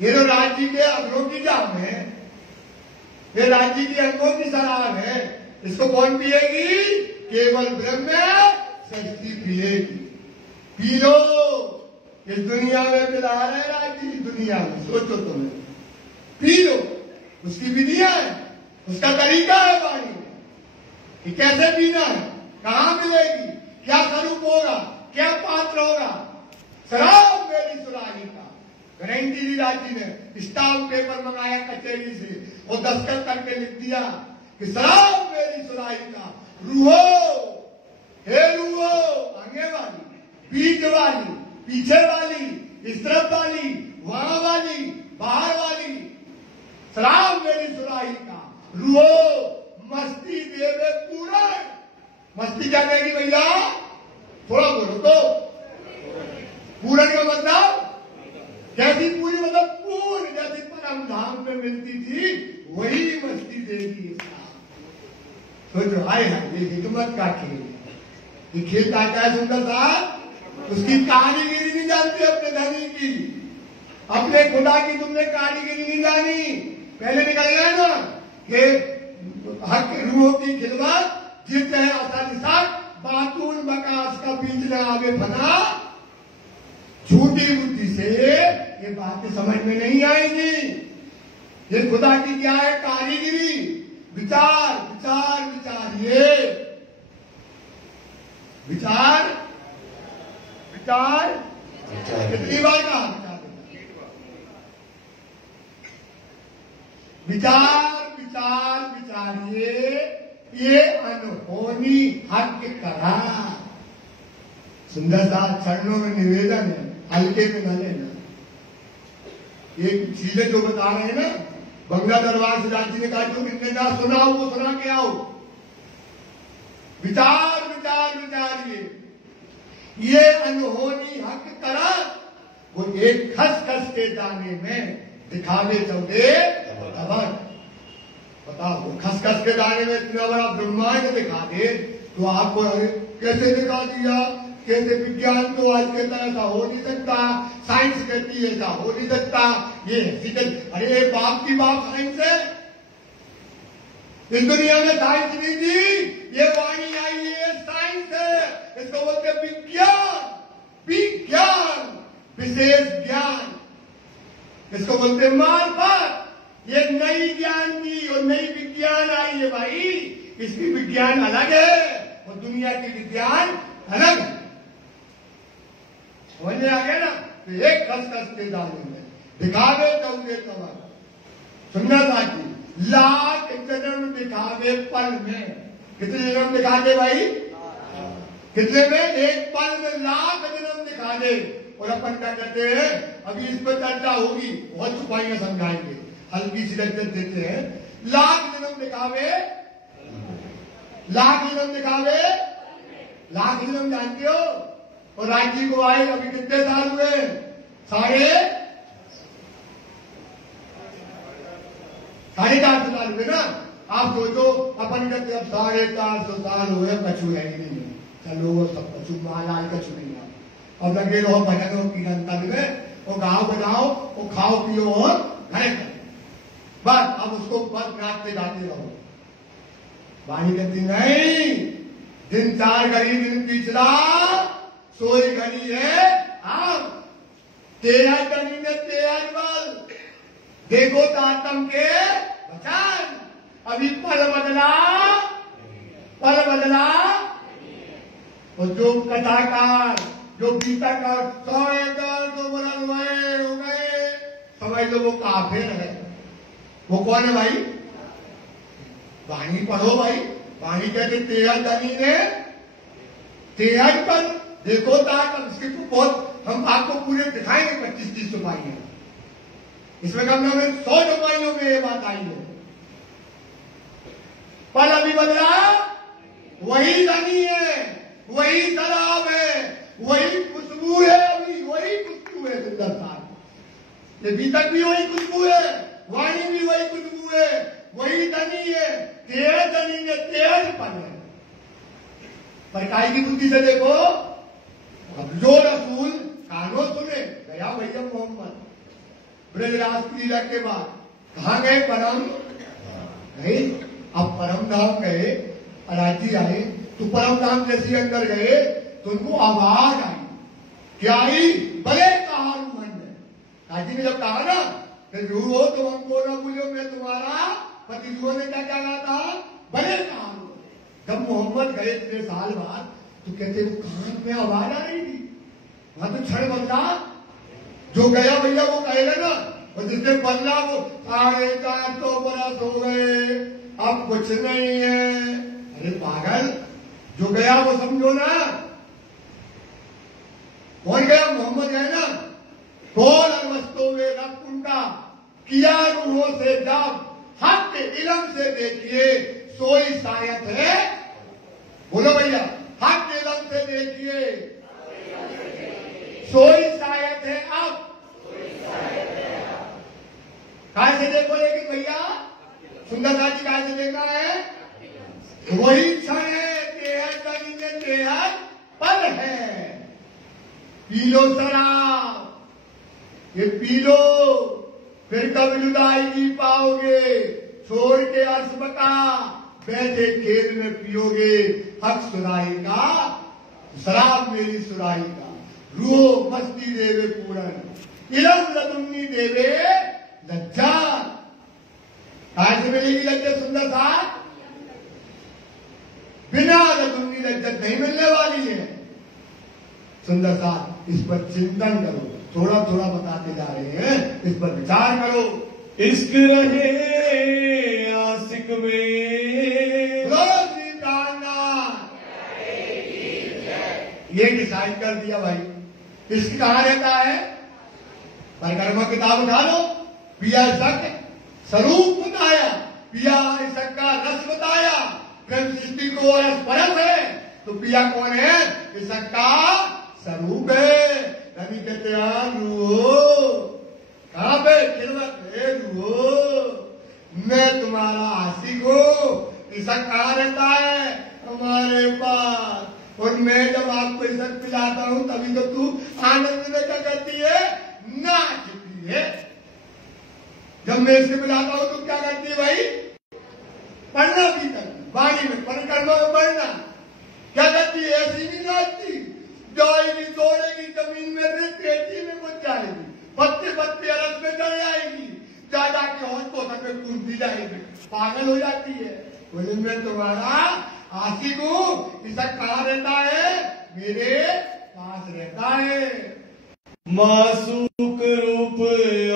ये जो राज्य के अंगों की जाम है, ये राज्य की अंगों की शराब है, इसको कौन पिएगी? केवल ब्रह्म सृष्टि पिएगी। P low. इस दुनिया में फिलहाल है राज्य, इस दुनिया में सोचो तुम्हें, पी लो। उसकी विधियां है, उसका तरीका है वाणी में कि कैसे पीना है, कहां मिलेगी, क्या स्वरूप होगा, क्या पात्र होगा। शराब मेरी सुराही का गारंटी दी राज्य ने, स्टाम्प पेपर मंगाया कचहरी से, वो दस्तखत करके लिख दिया कि शराब मेरी सुराही का। रूहो, हे रूहो, आगे वाली, बीच वाली, पीछे वाली, इस तरफ वाली, वहां वाली, बाहर वाली, शराब मेरी सुराही का। रूहो, मस्ती देवे पूर्ण। मस्ती क्या देगी भैया? थोड़ा बोलो तो। पूर्ण का मतलब कैसी पूरी? मतलब पूर्ण, जैसी परम धाम में मिलती थी वही मस्ती देगी इसका। सोचो, हाय हाय, ये हिकमत का खेल है। ये खेल का क्या है सुंदर साहब? उसकी कारीगिरी नहीं जानती अपने धनी की, अपने खुदा की तुमने कारीगिरी नहीं जानी। पहले निकल गया ना कि हक रूहों की खिदमत जित है असल सक, बातून बकास का बीच लगावे फना। झूठी बुद्धि से ये बातें समझ में नहीं आएंगी। ये खुदा की क्या है? कारीगिरी। विचार विचार विचारिए, विचार विचार। कितनी बार कहा? विचार विचार विचारिए, ये अनहोनी हक करा। सुंदर सा चरणों में निवेदन है, हल्के में न लेना। ये चीजें जो बता रहे हैं ना, बंगला दरबार से राज्य ने कहा जो कितने का सुनाओ वो सुना के आओ। विचार विचार विचारिए, ये अनहोनी हक करा। वो एक खस खस के दाने में दिखावे चौदे तबक। बताओ, वो खस खस के दाने में इतना बड़ा ब्रह्मांड दिखा दे तो आपको कैसे दिखा दिया? कैसे? विज्ञान तो आज कहता है ऐसा हो नहीं सकता, साइंस कहती है ऐसा हो नहीं सकता। ये अरे बाप की बाप साइंस है। इस दुनिया में साइंस नहीं थी, ये वाणी आई है, साइंस है। इसको बोलते हैं विज्ञान। विज्ञान, विशेष ज्ञान, इसको बोलते हैं मार्फत। ये नई ज्ञान की और नई विज्ञान आई है भाई। इसकी विज्ञान अलग है और दुनिया की विज्ञान अलग है। समझ में आ गया ना? तो एक खस खस के दाने में दिखावे चौदे तबक। सुनना साथी, लाख जन्म दिखावे पल में। कितने जन्म दिखा दे भाई? कितने में? एक पल में लाख जन्म दिखा दे। और अपन क्या कहते हैं? अभी इस पर चर्चा होगी, बहुत छुपाइयां समझाएंगे, हल्की सी लज्जत देते हैं। लाख जन्म दिखावे, लाख जन्म दिखावे, लाख जन्म जानते हो? और राज्य को आए अभी कितने साल हुए? 450 साल हुए ना। आप सोचो, अपन कहते अब 450 साल हुए, कछु है ही नहीं। चलो वो सब कछु महालाल कछु नहीं। अब लगे रहो भजनों कीर्तन में, वो गाओ बजाओ, वो खाओ पियो और घरे करो बस। अब उसको बस गाते गाते रहो। वाणी कहती नहीं, दिन 4 घड़ी दिन पिछला, सोई घड़ी है आप। 13 घड़ी में 13 बल, देखो तातम के बचान। अभी पल बदला, पल बदला। और जो कथाकार, जो गीताकार 450 वर्ष हो गए, समझ लो वो काफिर है। वो कौन है भाई? वाणी पढ़ो भाई। वाणी कहते 13 घड़ी ने 13 पल देखो ताकत। इसके तो बहुत हम आपको पूरे दिखाएंगे 25-30 चौपाइयां। इसमें कम से कम 100 चौपाइयों में ये बात आई है। पर अभी बदला वही धनी है, वही शराब है, वही खुशबू है, अभी वही खुशबू है। सुंदर साहब, ये भीतर भी वही खुशबू है, वाणी भी वही खुशबू है, वही धनी है, तेज धनी है, तेज पन है। पर काय की बुद्धि से देखो, अब जो रसूल कानों सुने गया भैया मोहम्मद ब्रजराज की लीला के बाद कहा गए? परम गए। अब परम धाम गए, अराजी आए तो परम धाम जैसे अंदर गए तो उनको आवाज आई। क्या आई? भले कहा मन में। काजी ने जब कहा ना कि हो तो हमको ना बोलो, मैं तुम्हारा पति। ने क्या क्या कहा था? भले कहा। जब मोहम्मद गए इतने साल बाद तो कहते वो कान में आवाज आ रही थी, वहां तो क्षण बदला। जो गया भैया वो कहेगा ना, और जिसने बदला वो 450 बरस हो गए, अब कुछ नहीं है। अरे पागल, जो गया वो समझो ना। कौन गया? मोहम्मद गया ना। कौन अनवस्तों में रब उनका किया रूहों से जब हक इलम से देखिए सोई शायद है। बोलो भैया, हक इलम से देखिए सोई शायद है। अब काय से देखो? लेकिन भैया सुंदरदास जी काय से देखा है? वही क्षण है, बेहद पल है। पी लो शराब, ये पी लो, फिर कब जुदाई पाओगे। छोड़ के अर्श बका बैठे खेत में पियोगे। हक सुराई का, शराब मेरी सुराई का। रूहो मस्ती देवे पूरन, इलम लदुन्नी देवे लज्जा। कहां से मिलेगी लज्जत? सुंदर साहब, बिना लदुन्नी लज्जत नहीं मिलने वाली है। सुंदर साहब, इस पर चिंतन करो, थोड़ा थोड़ा बताते जा रहे हैं, इस पर विचार करो। इश्क रहे आशिक में ये डिसाइड कर दिया भाई। इश्क कहां रहता है? परिक्रमा किताब उठा लो, पिया इश्क स्वरूप बताया, पिया इश्क का रस बताया। प्रेम सृष्टि को रस परस है, तो पिया कौन है? इश्क का स्वरूप है। रवि कहते हैं रूहो, कहां पे? खिलवत है रूहो, मैं तुम्हारा आशिक हूं। इश्क कहां रहता है? हमारे पास। और मैं जब आपको इश्क पिलाता हूं तभी तो तू आनंद में क्या करती है? नाचती है। जब मैं इससे पिलाता हूं तो क्या करती है भाई? पढ़ना भी करती, वाणी में परिक्रमा में पढ़ना। क्या करती है? ऐसी भी नाचती, जाएगी दौड़ेगी जमीन में, रेती में घुस जाएगी, पत्ते पत्ते अरस में चढ़ जाएगी, दादा के होश को सके कूदती जाएगी, पागल हो जाती है। बोले मैं तुम्हारा आशिक हूं। इश्क कहां रहता है? मेरे पास रहता है। मासूक रूप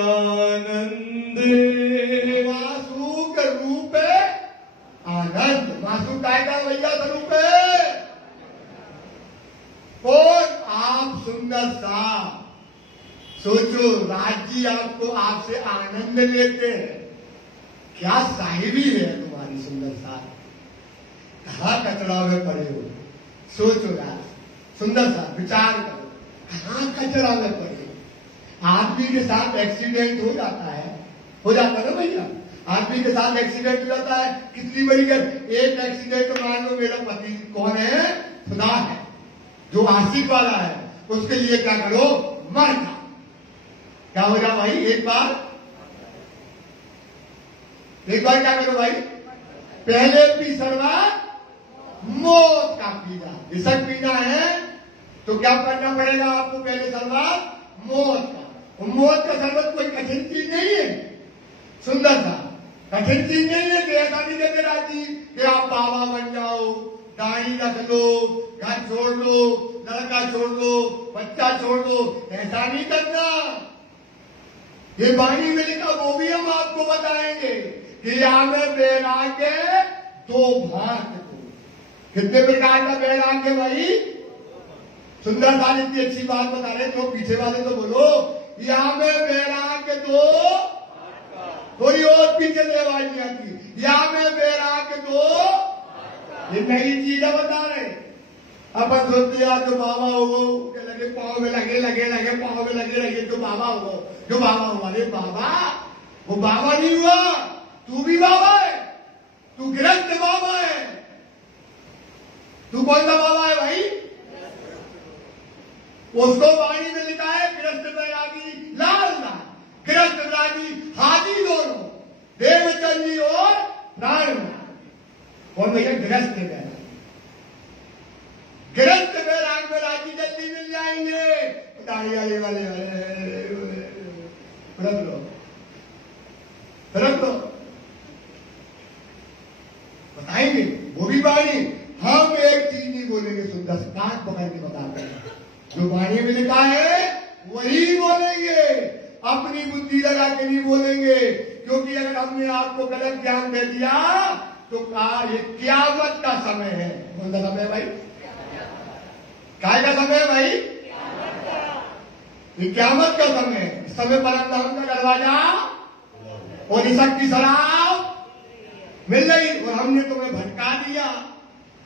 आनंद, मासूक रूप आनंद। मासूक काय का भैया स्वरूप है? कौन? आप सुंदर साहब। सोचो, राज्य आपको आपसे आनंद लेते हैं, क्या साहिबी है तुम्हारी सुंदर साहब। कहाँ कचरा में पड़े हो? सोचो यार, सुंदर साहब विचार करो, कहाँ कचरा में पड़े हो? आदमी के साथ एक्सीडेंट हो जाता है, हो जाता है ना भैया? आदमी के साथ एक्सीडेंट हो जाता है, कितनी बड़ी एक एक्सीडेंट मान लो, मेरा पति कौन है? खुदा है, जो आशिक वाला है, उसके लिए क्या करो? मर जाओ। क्या हो जाए भाई? एक बार क्या करो भाई? पहले पी शरबत, मौत का पीना। इश्क पीना है तो क्या करना पड़ेगा आपको? पहले शरबत मौत का। और मौत का शरबत कोई कठिन चीज नहीं है, सुंदर सा कठिन चीज नहीं है कि ऐसा नहीं कहते राजी कि आप बाबा बन जाओ, दाढ़ी रख लो, घर छोड़ लो, लड़का छोड़ लो, बच्चा छोड़ लो, ऐसा नहीं करना। ये वाणी में लिखा वो भी हम आपको बताएंगे कि यहाँ में वैराग्य दो भाग। कितने प्रकार का वैराग्य भाई? सुंदर साल इतनी अच्छी बात बता रहे, तो पीछे वाले तो बोलो, यहाँ में वैराग्य दो, थोड़ी और पीछे ले आवाज नहीं आती। यहाँ में वैराग्य दो ये नई चीजें बता रहे। अपन सोचते यार जो बाबा हो के लगे पाँव में लगे पाँव में लगे जो बाबा हो। अरे बाबा वो बाबा नहीं हुआ, तू भी बाबा है, तू गृहस्थ बाबा है। तू कौन सा बाबा है भाई? उसको वाणी में लिखा है गृहस्थ बैरागी लाल लाल, गृहस्थ बैरागी हाथी दोनों, देवचंदी और नारायण। और भैया गृहस्थ बैरागी, गृहस्थ बैराग में राजी जल्दी मिल जाएंगे। दाढ़ी वाले रख लो बताएंगे वो भी वाणी। हम एक चीज नहीं बोलेंगे, सुंदर कान पकड़ के बताते हैं। जो वाणी में लिखा है वही बोलेंगे, अपनी बुद्धि लगा के नहीं बोलेंगे। क्योंकि अगर हमने आपको गलत ज्ञान दे दिया तो कहा ये क़यामत का समय है। कौन सा समय भाई? काय का समय है भाई? ये क़यामत का समय है। इस समय परम धाम का दरवाजा और निशक की शराब मिल रही और हमने तुम्हें भटका दिया।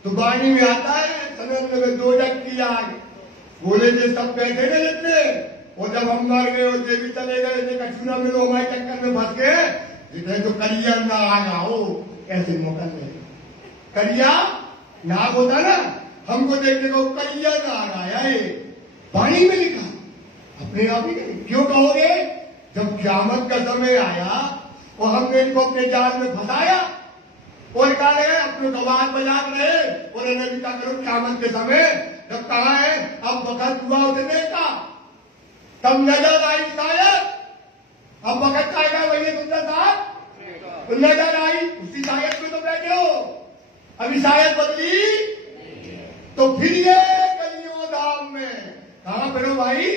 तो वाणी में आता है समय में 2 जग की आग, बोले जे सब बैठे न जितने, और जब हम मर गए और जे भी चले गए कछुना मिलो हमारे चक्कर में फंस गए, जितने जो करिया नाग आओ ऐसे मौका नहीं। करिया नाग होता ना, हमको देखने को करिया नाग आया है, वाणी में लिखा अपने आप ही। क्यों कहोगे? जब क़यामत का समय आया और हमने इनको अपने जाल में फंसाया और कहा रहे अपने गवार बजात रहे और इन्हें क्या करो क़यामत के समय जब कहा है अब वक्त हुआ उठने का, तब नजर आई शायद। अब वक्त आएगा भैया सुंदर साहब, नजर आई उसी शायद में तो बैठे हो। अभी शायद बदली तो फिर ये गलियों धाम में कहा फिरो भाई,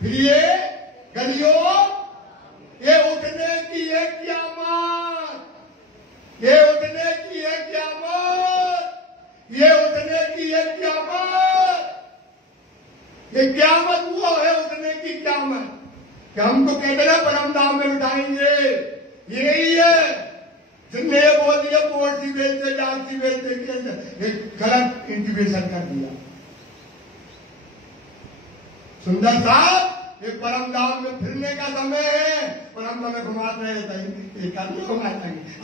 फिर ये गलियों, ये उठने की है क़यामत, ये उठने की है क़यामत, ये उठने की है क़यामत। ये क़यामत हुआ है उठने की क़यामत कि हम तो कहते ना परम धाम में उठाएंगे। यही है जिनने ये बोल दिया बोर्ड सी बेचते जाग सी बेचते, एक गलत इंटीमेशन कर दिया। सुंदर साहब ये परम धाम में फिरने का समय है और हम हमें घुमाते रहे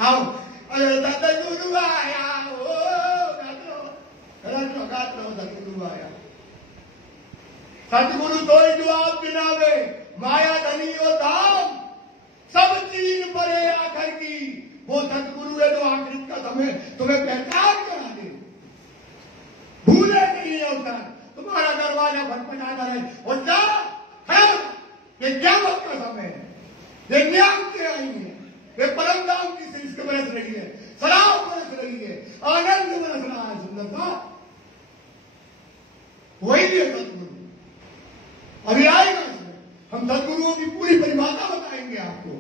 आओ। अरे सतगुरु आया ओ सतगुरु आया, सतगुरु तो ही जो आप गिनावे, माया धनी और धाम सब चीज परे आखिर की। वो सतगुरु है जो आखिर का समय तुम्हें पहचान करा दे, भूले नहीं है उसका तुम्हारा दरवाजा खटखटाता रहे और जा ये क़यामत का समय है, ये न्याम से आई है, ये परम धाम की सिरिश्त बरस रही है, शराब बरस रही है, आनंद बरस रहा है। सुंदरता वही है सतगुरु, अभी आएगा इसमें। हम सतगुरुओं की पूरी परिभाषा बताएंगे आपको।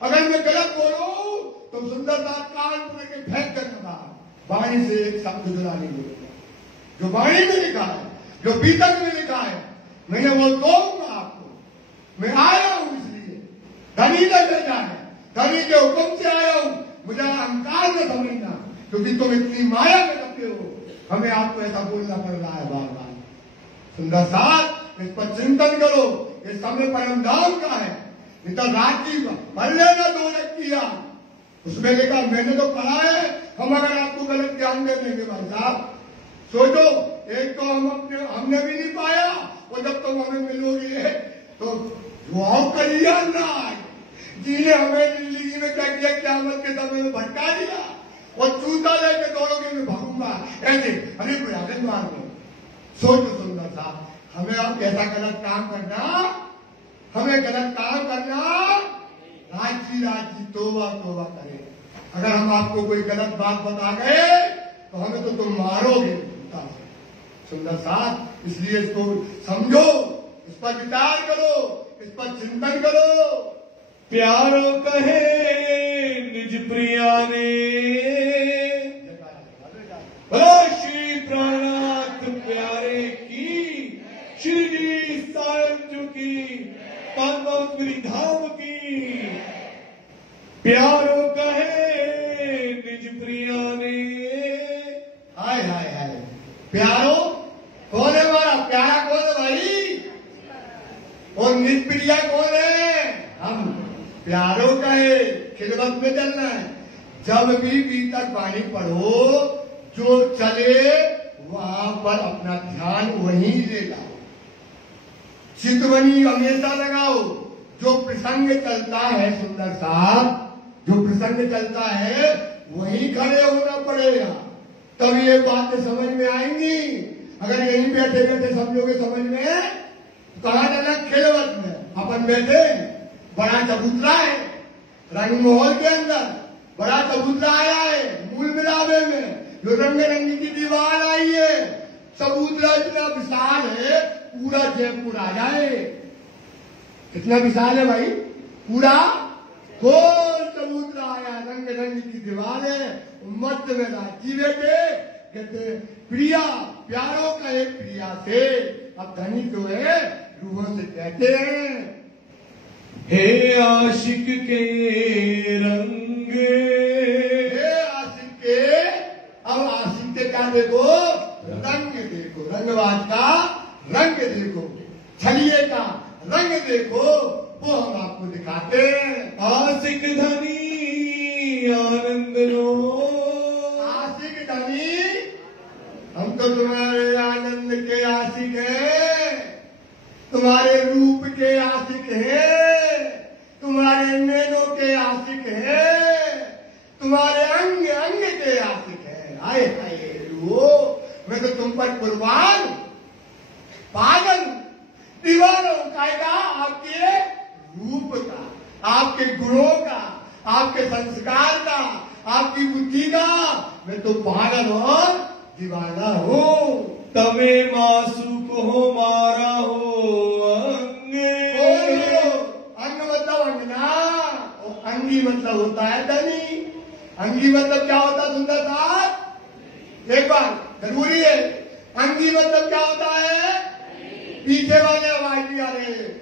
अगर मैं गलत बोलूं तो सुंदरता कान पकड़ के फेंक करना, वाणी से एक शब्द जुड़ा नहीं बोलेगा। जो वाणी में लिखा है, जो पीतक में लिखा है, मैंने वो दूंगा आपको। मैं आया हूं इसलिए धनी ने भेजा है, धनी के हुक्म से आया हूं। मुझे अहंकार न समझना क्योंकि तुम इतनी माया में रखते हो, हमें आपको ऐसा बोलना पड़ रहा है बार बार। सुंदर साथ इस पर चिंतन करो, इस समय परम धाम का है। नहीं तो राजी भर लेना 2 जग किया उसमें लिखा, मैंने तो पढ़ा है। हम अगर आपको गलत ज्ञान दे देंगे भाई साहब, सोचो एक तो हमने भी नहीं पाया और जब तुम हमें मिलोगे तो वो करिया ना जिन्हें हमें जिंदगी में क्या किया, क़यामत के समय में भटका दिया और चूता लेके दौड़ोगे मैं भागूंगा ऐसे। अरे कोई आगे मार दो। सोचो सुंदर साहब, हमें आप ऐसा गलत काम करना, हमें गलत काम करना, राजी तोबा तोबा करे। अगर हम आपको कोई गलत बात बता गए तो हमें तो तुम मारोगे। सुंदर साथ इसलिए इसको समझो, इस पर विचार करो, इस पर चिंतन करो। प्यारो कहे निज प्रिया ने, श्री प्राणात प्यारे की, श्री जी सायं चुकी परम धाम की। प्यारो कहे निज प्रिया ने, प्यारो का है, खिलवत में चलना है। जब भी बीतक वाणी पढ़ो, जो चले वहां पर अपना ध्यान वहीं ले लाओ, चितवनी हमेशा लगाओ। जो प्रसंग चलता है सुंदर साहब, जो प्रसंग चलता है वहीं खड़े होना पड़ेगा, तब ये बातें समझ में आएंगी। अगर यहीं बैठे बैठे समझोगे समझ में, तो कहा जाना खिलवत में अपन बैठे, बड़ा चबूतरा है रंग महल के अंदर, बड़ा चबूतरा आया है मूल मिलावे में, जो रंग रंगी की दीवार आई है, चबूतरा इतना विशाल है पूरा जयपुर आ जाए। कितना विशाल है भाई, पूरा गोल चबूतरा आया, रंग रंग की दीवार है, मध्य में राजी बैठे, कहते प्रिया प्यारों का एक प्रिया से। अब धनी जो है रूहों से कहते हैं, हे आशिक के रंग, हे आशिक के, अब आशिक के क्या देखो, रंग देखो, रंगबाज का रंग देखो, छलिए का रंग देखो, वो हम आपको दिखाते हैं। आशिक धनी आनंद लो, आशिक धनी, हम तो तुम्हारे आनंद के आशिक हैं, तुम्हारे रूप के आशिक हैं, तुम्हारे नैनों के आशिक हैं, तुम्हारे अंग अंग के आशिक हैं। आए हाय लो, मैं तो तुम पर कुर्बान पागल दीवाना उठाएगा आपके रूप का, आपके गुणों का, आपके संस्कार का, आपकी बुद्धि का। मैं तो पागल और दीवाना हूँ। तमे मासूक हो मारा हो अंग, अंग मतलब अंगना, और अंगी मतलब होता है धनी। अंगी मतलब क्या होता है सुंदर साहब, एक बार जरूरी है, अंगी मतलब क्या होता है, पीछे वाले आवाज भी आ रहे हैं।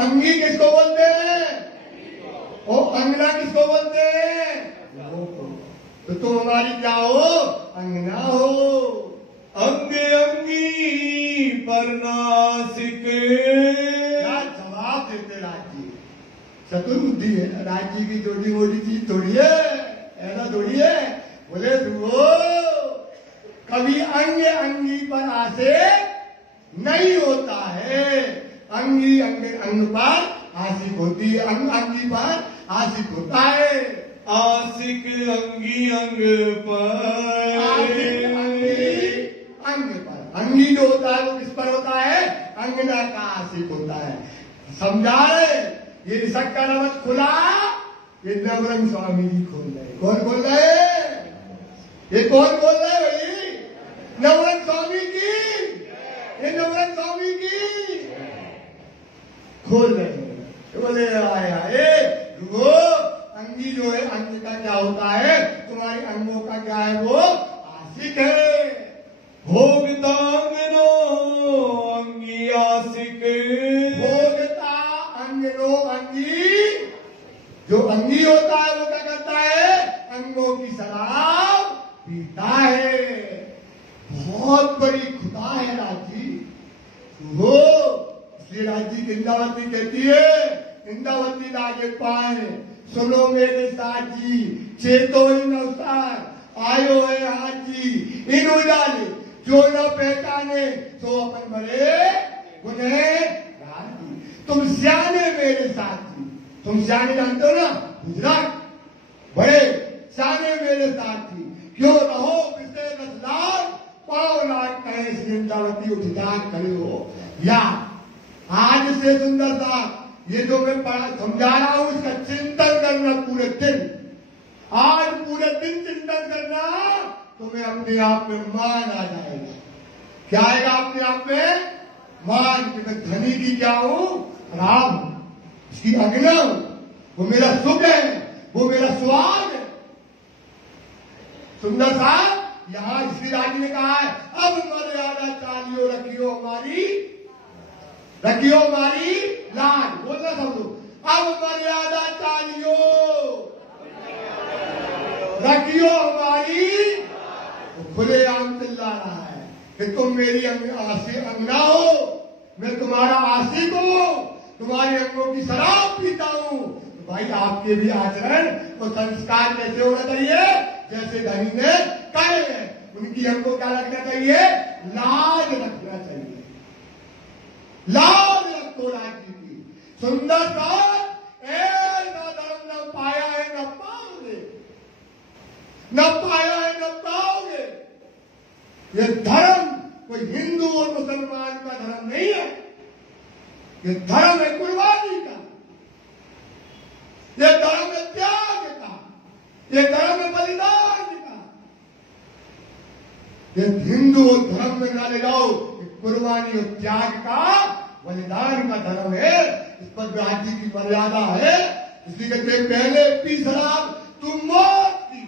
अंगी किसको बोलते हैं, और अंगना किसको बोलते हैं, तो तुम हमारी क्या हो, अंगना हो। अंग अंगी पर नासिक, क्या जवाब देते राजी, चतुर्बुद्धि है राजी की, छोटी मोटी चीज थोड़ी है, ऐसा थोड़ी है। बोले वो कभी अंग अंगी पर आशिक नहीं होता है, अंगी अंग अंग पर आशिक होती है, अंग अंगी पर आशिक होता है। आशिक अंगी अंग पर, आशिक अंगी अंग पर, अंगी जो होता है वो किस पर होता है, अंगना का आशिक होता है। समझा रहे, ये ऋषभ का नमक खुला, ये नवरंग स्वामी जी खोल रहे। कौन खोल रहे, ये कौन खोल रहे भाई, नवरंग स्वामी जी, ये नवरंग स्वामी की खोल रहे हैं। बोले आया वो अंगी जो है, अंग का क्या होता है, तुम्हारे अंगों का क्या है, वो आशिक है। भोगता अंगनो अंगी आशिक, भोगता अंगनो अंगी, जो अंगी होता है वो क्या करता है, अंगों की शराब पीता है। बहुत बड़ी खुदा है राजी वो, इसलिए राजी इंद्रावती कहती है, इंद्रावती लागे पाए, सुनो मेरे साजी, चेतो इन अवसर आयो है हाजी, इन उजाले जो न पहचाने तो अपन बड़े उन्हें राजी। तुम सियाने मेरे साथी, तुम सियाने जानते हो ना, गुजरात बड़े सियाने मेरे साथी, क्यों रहो विशेष रसलाल, पाँव लाट कहे इंद्रावती उठा खड़े हो। या आज से सुंदर साहब, ये जो मैं पढ़ा समझा रहा हूं, इसका चिंतन करना पूरे दिन, आज पूरे दिन चिंतन करना, तुम्हें अपने आप में मान आ जाएगा। क्या आएगा अपने आप में, मान कि मैं धनी की क्या हूं, खराब हूं, इसकी अग्नि हूं, वो मेरा सुख है, वो मेरा स्वाद है। सुंदर साहब यहाँ श्री राजी ने कहा है, अब मर्यादा चालियो रखियो हमारी, रखियो हमारी लाज, बोलना सब लोग, अब मर्यादा चालियो रखियो हमारी। तो खुले आम चिल्ला रहा है कि तुम मेरी अंगना हो, मैं तुम्हारा आशिक हूं, तुम्हारे अंगों की शराब पीता हूं, भाई आपके भी आचरण और संस्कार कैसे होना चाहिए, जैसे धनी ने करे हैं उनकी हमको क्या रखना चाहिए, लाज रखना चाहिए। लाज रखो राजनीति सुंदर सा न धर्म न पाया है न पाओगे, न पाया है न पाओगे। ये धर्म कोई हिंदू और मुसलमान का धर्म नहीं है, ये धर्म है कुर्बानी का, ये धर्म है त्याग का, ये धर्म है बलिदान का। ये हिंदू और धर्म में ना ले जाओ, ये कुर्बानी और त्याग का बलिदान का धर्म है। इस पर राज्य की मर्यादा है। इसी के पहले तीसरा तुम मौत की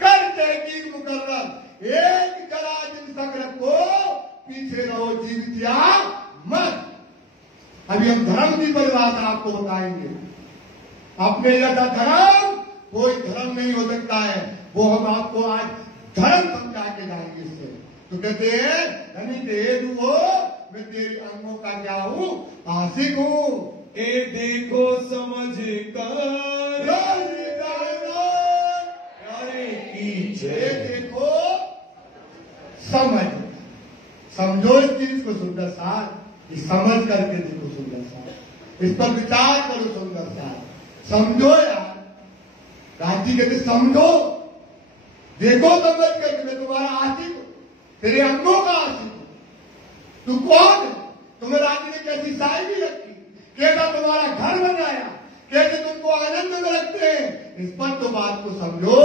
कर तहकीक मुकर्रर एक जरा जिन तक रखो, पीछे रहो जीवित या मत। अभी हम धर्म की परिभाषा आपको बताएंगे। अपने जैसा धर्म कोई धर्म नहीं हो सकता है, वो हम आपको आज धर्म समझा के जाएंगे। इससे तो कहते हैं धनी तेज हो, मैं तेरी अंगों का क्या हूं, आशिक हूं। ए देखो समझ कर प्यारे की जय। देखो समझ, समझो इस चीज को सुंदर सा, समझ करके देखो सुंदर सा, इस पर विचार करो सुंदर सा, समझो यार। राजी कहते समझो, देखो समझ करके मैं तुम्हारा आशिक हूं, तेरे अंगों का आशिक हूं। तू कौन है, तुम्हें राजी ने कैसी शायरी रखी, कैसा तुम्हारा घर बनाया, कैसे तुमको आनंद में रखते हैं, इस पर तो बात को समझो।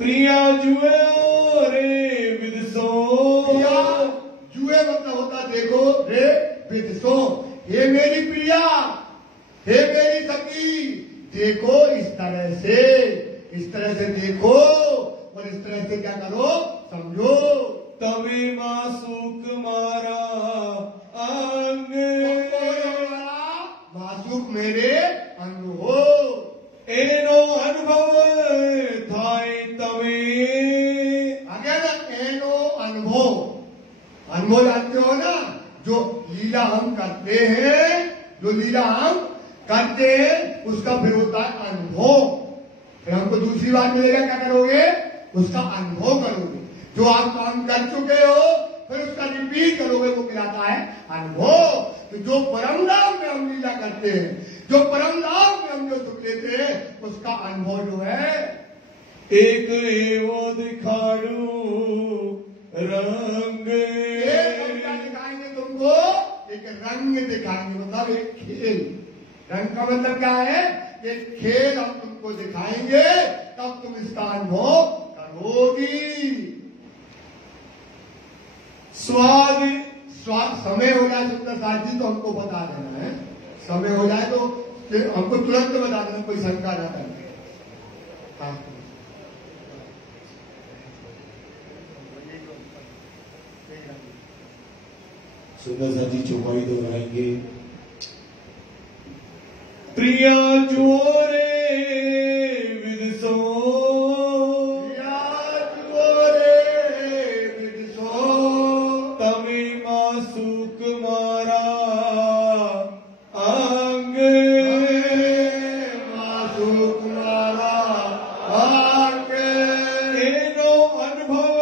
प्रिया जुए रे विदसो, जुए मतलब होता देखो रे विदसो, हे मेरी प्रिया, हे मेरी सखी, देखो इस तरह से देखो और इस तरह से क्या करो, समझो। तवे मासूक मारा अंग, मासूक मेरे अंग हो, एनो अनुभव थाय तवे। आगे ना एनो अनुभव, अनुभव जानते हो ना, जो लीला हम करते हैं, जो लीला हम करते हैं उसका फिर होता है अनुभव। फिर हमको दूसरी बात मिलेगा, क्या करोगे, उसका अनुभव करोगे। जो आप काम कर चुके हो फिर उसका रिपीट करोगे, वो कहलाता है अनुभव। तो जो परम धाम में हम लीला करते हैं, जो परम धाम में हम जो सुख लेते हैं, उसका अनुभव जो है एक एवो दिखाड़ू रंग। क्या दिखाएंगे तुमको, एक रंग दिखाएंगे, मतलब एक खेल। रंग का मतलब क्या है, एक खेल हम तुमको दिखाएंगे, तब तुम इसका अनुभव करोगी। स्वाद समय हो जाए सुंदर साथ जी तो हमको बता देना है, समय हो जाए तो हमको तुरंत बता देना, कोई शंका ना करे। हाँ सुंदर सा जी चौपाई दोहराएंगे। प्रिया जोरे विदसो, प्रिया जोरे विदसो, तवे मासूक मारा अंग, मासूक मारा अंग, एनो अनुभव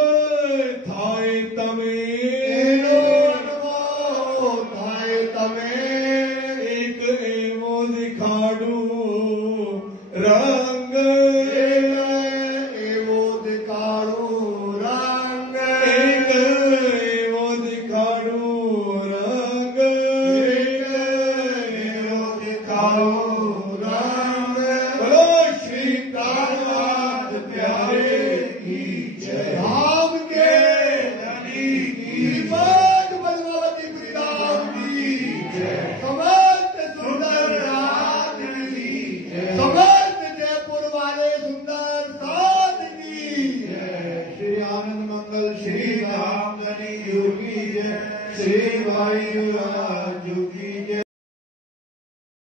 थाय तवे। एनो अनुभव थाय तवे, एक एवो दिखाड़ू रंग, एवो दिखाड़ू रंग, एक एवो दिखाड़ू रंग, एवो दिखाड़ू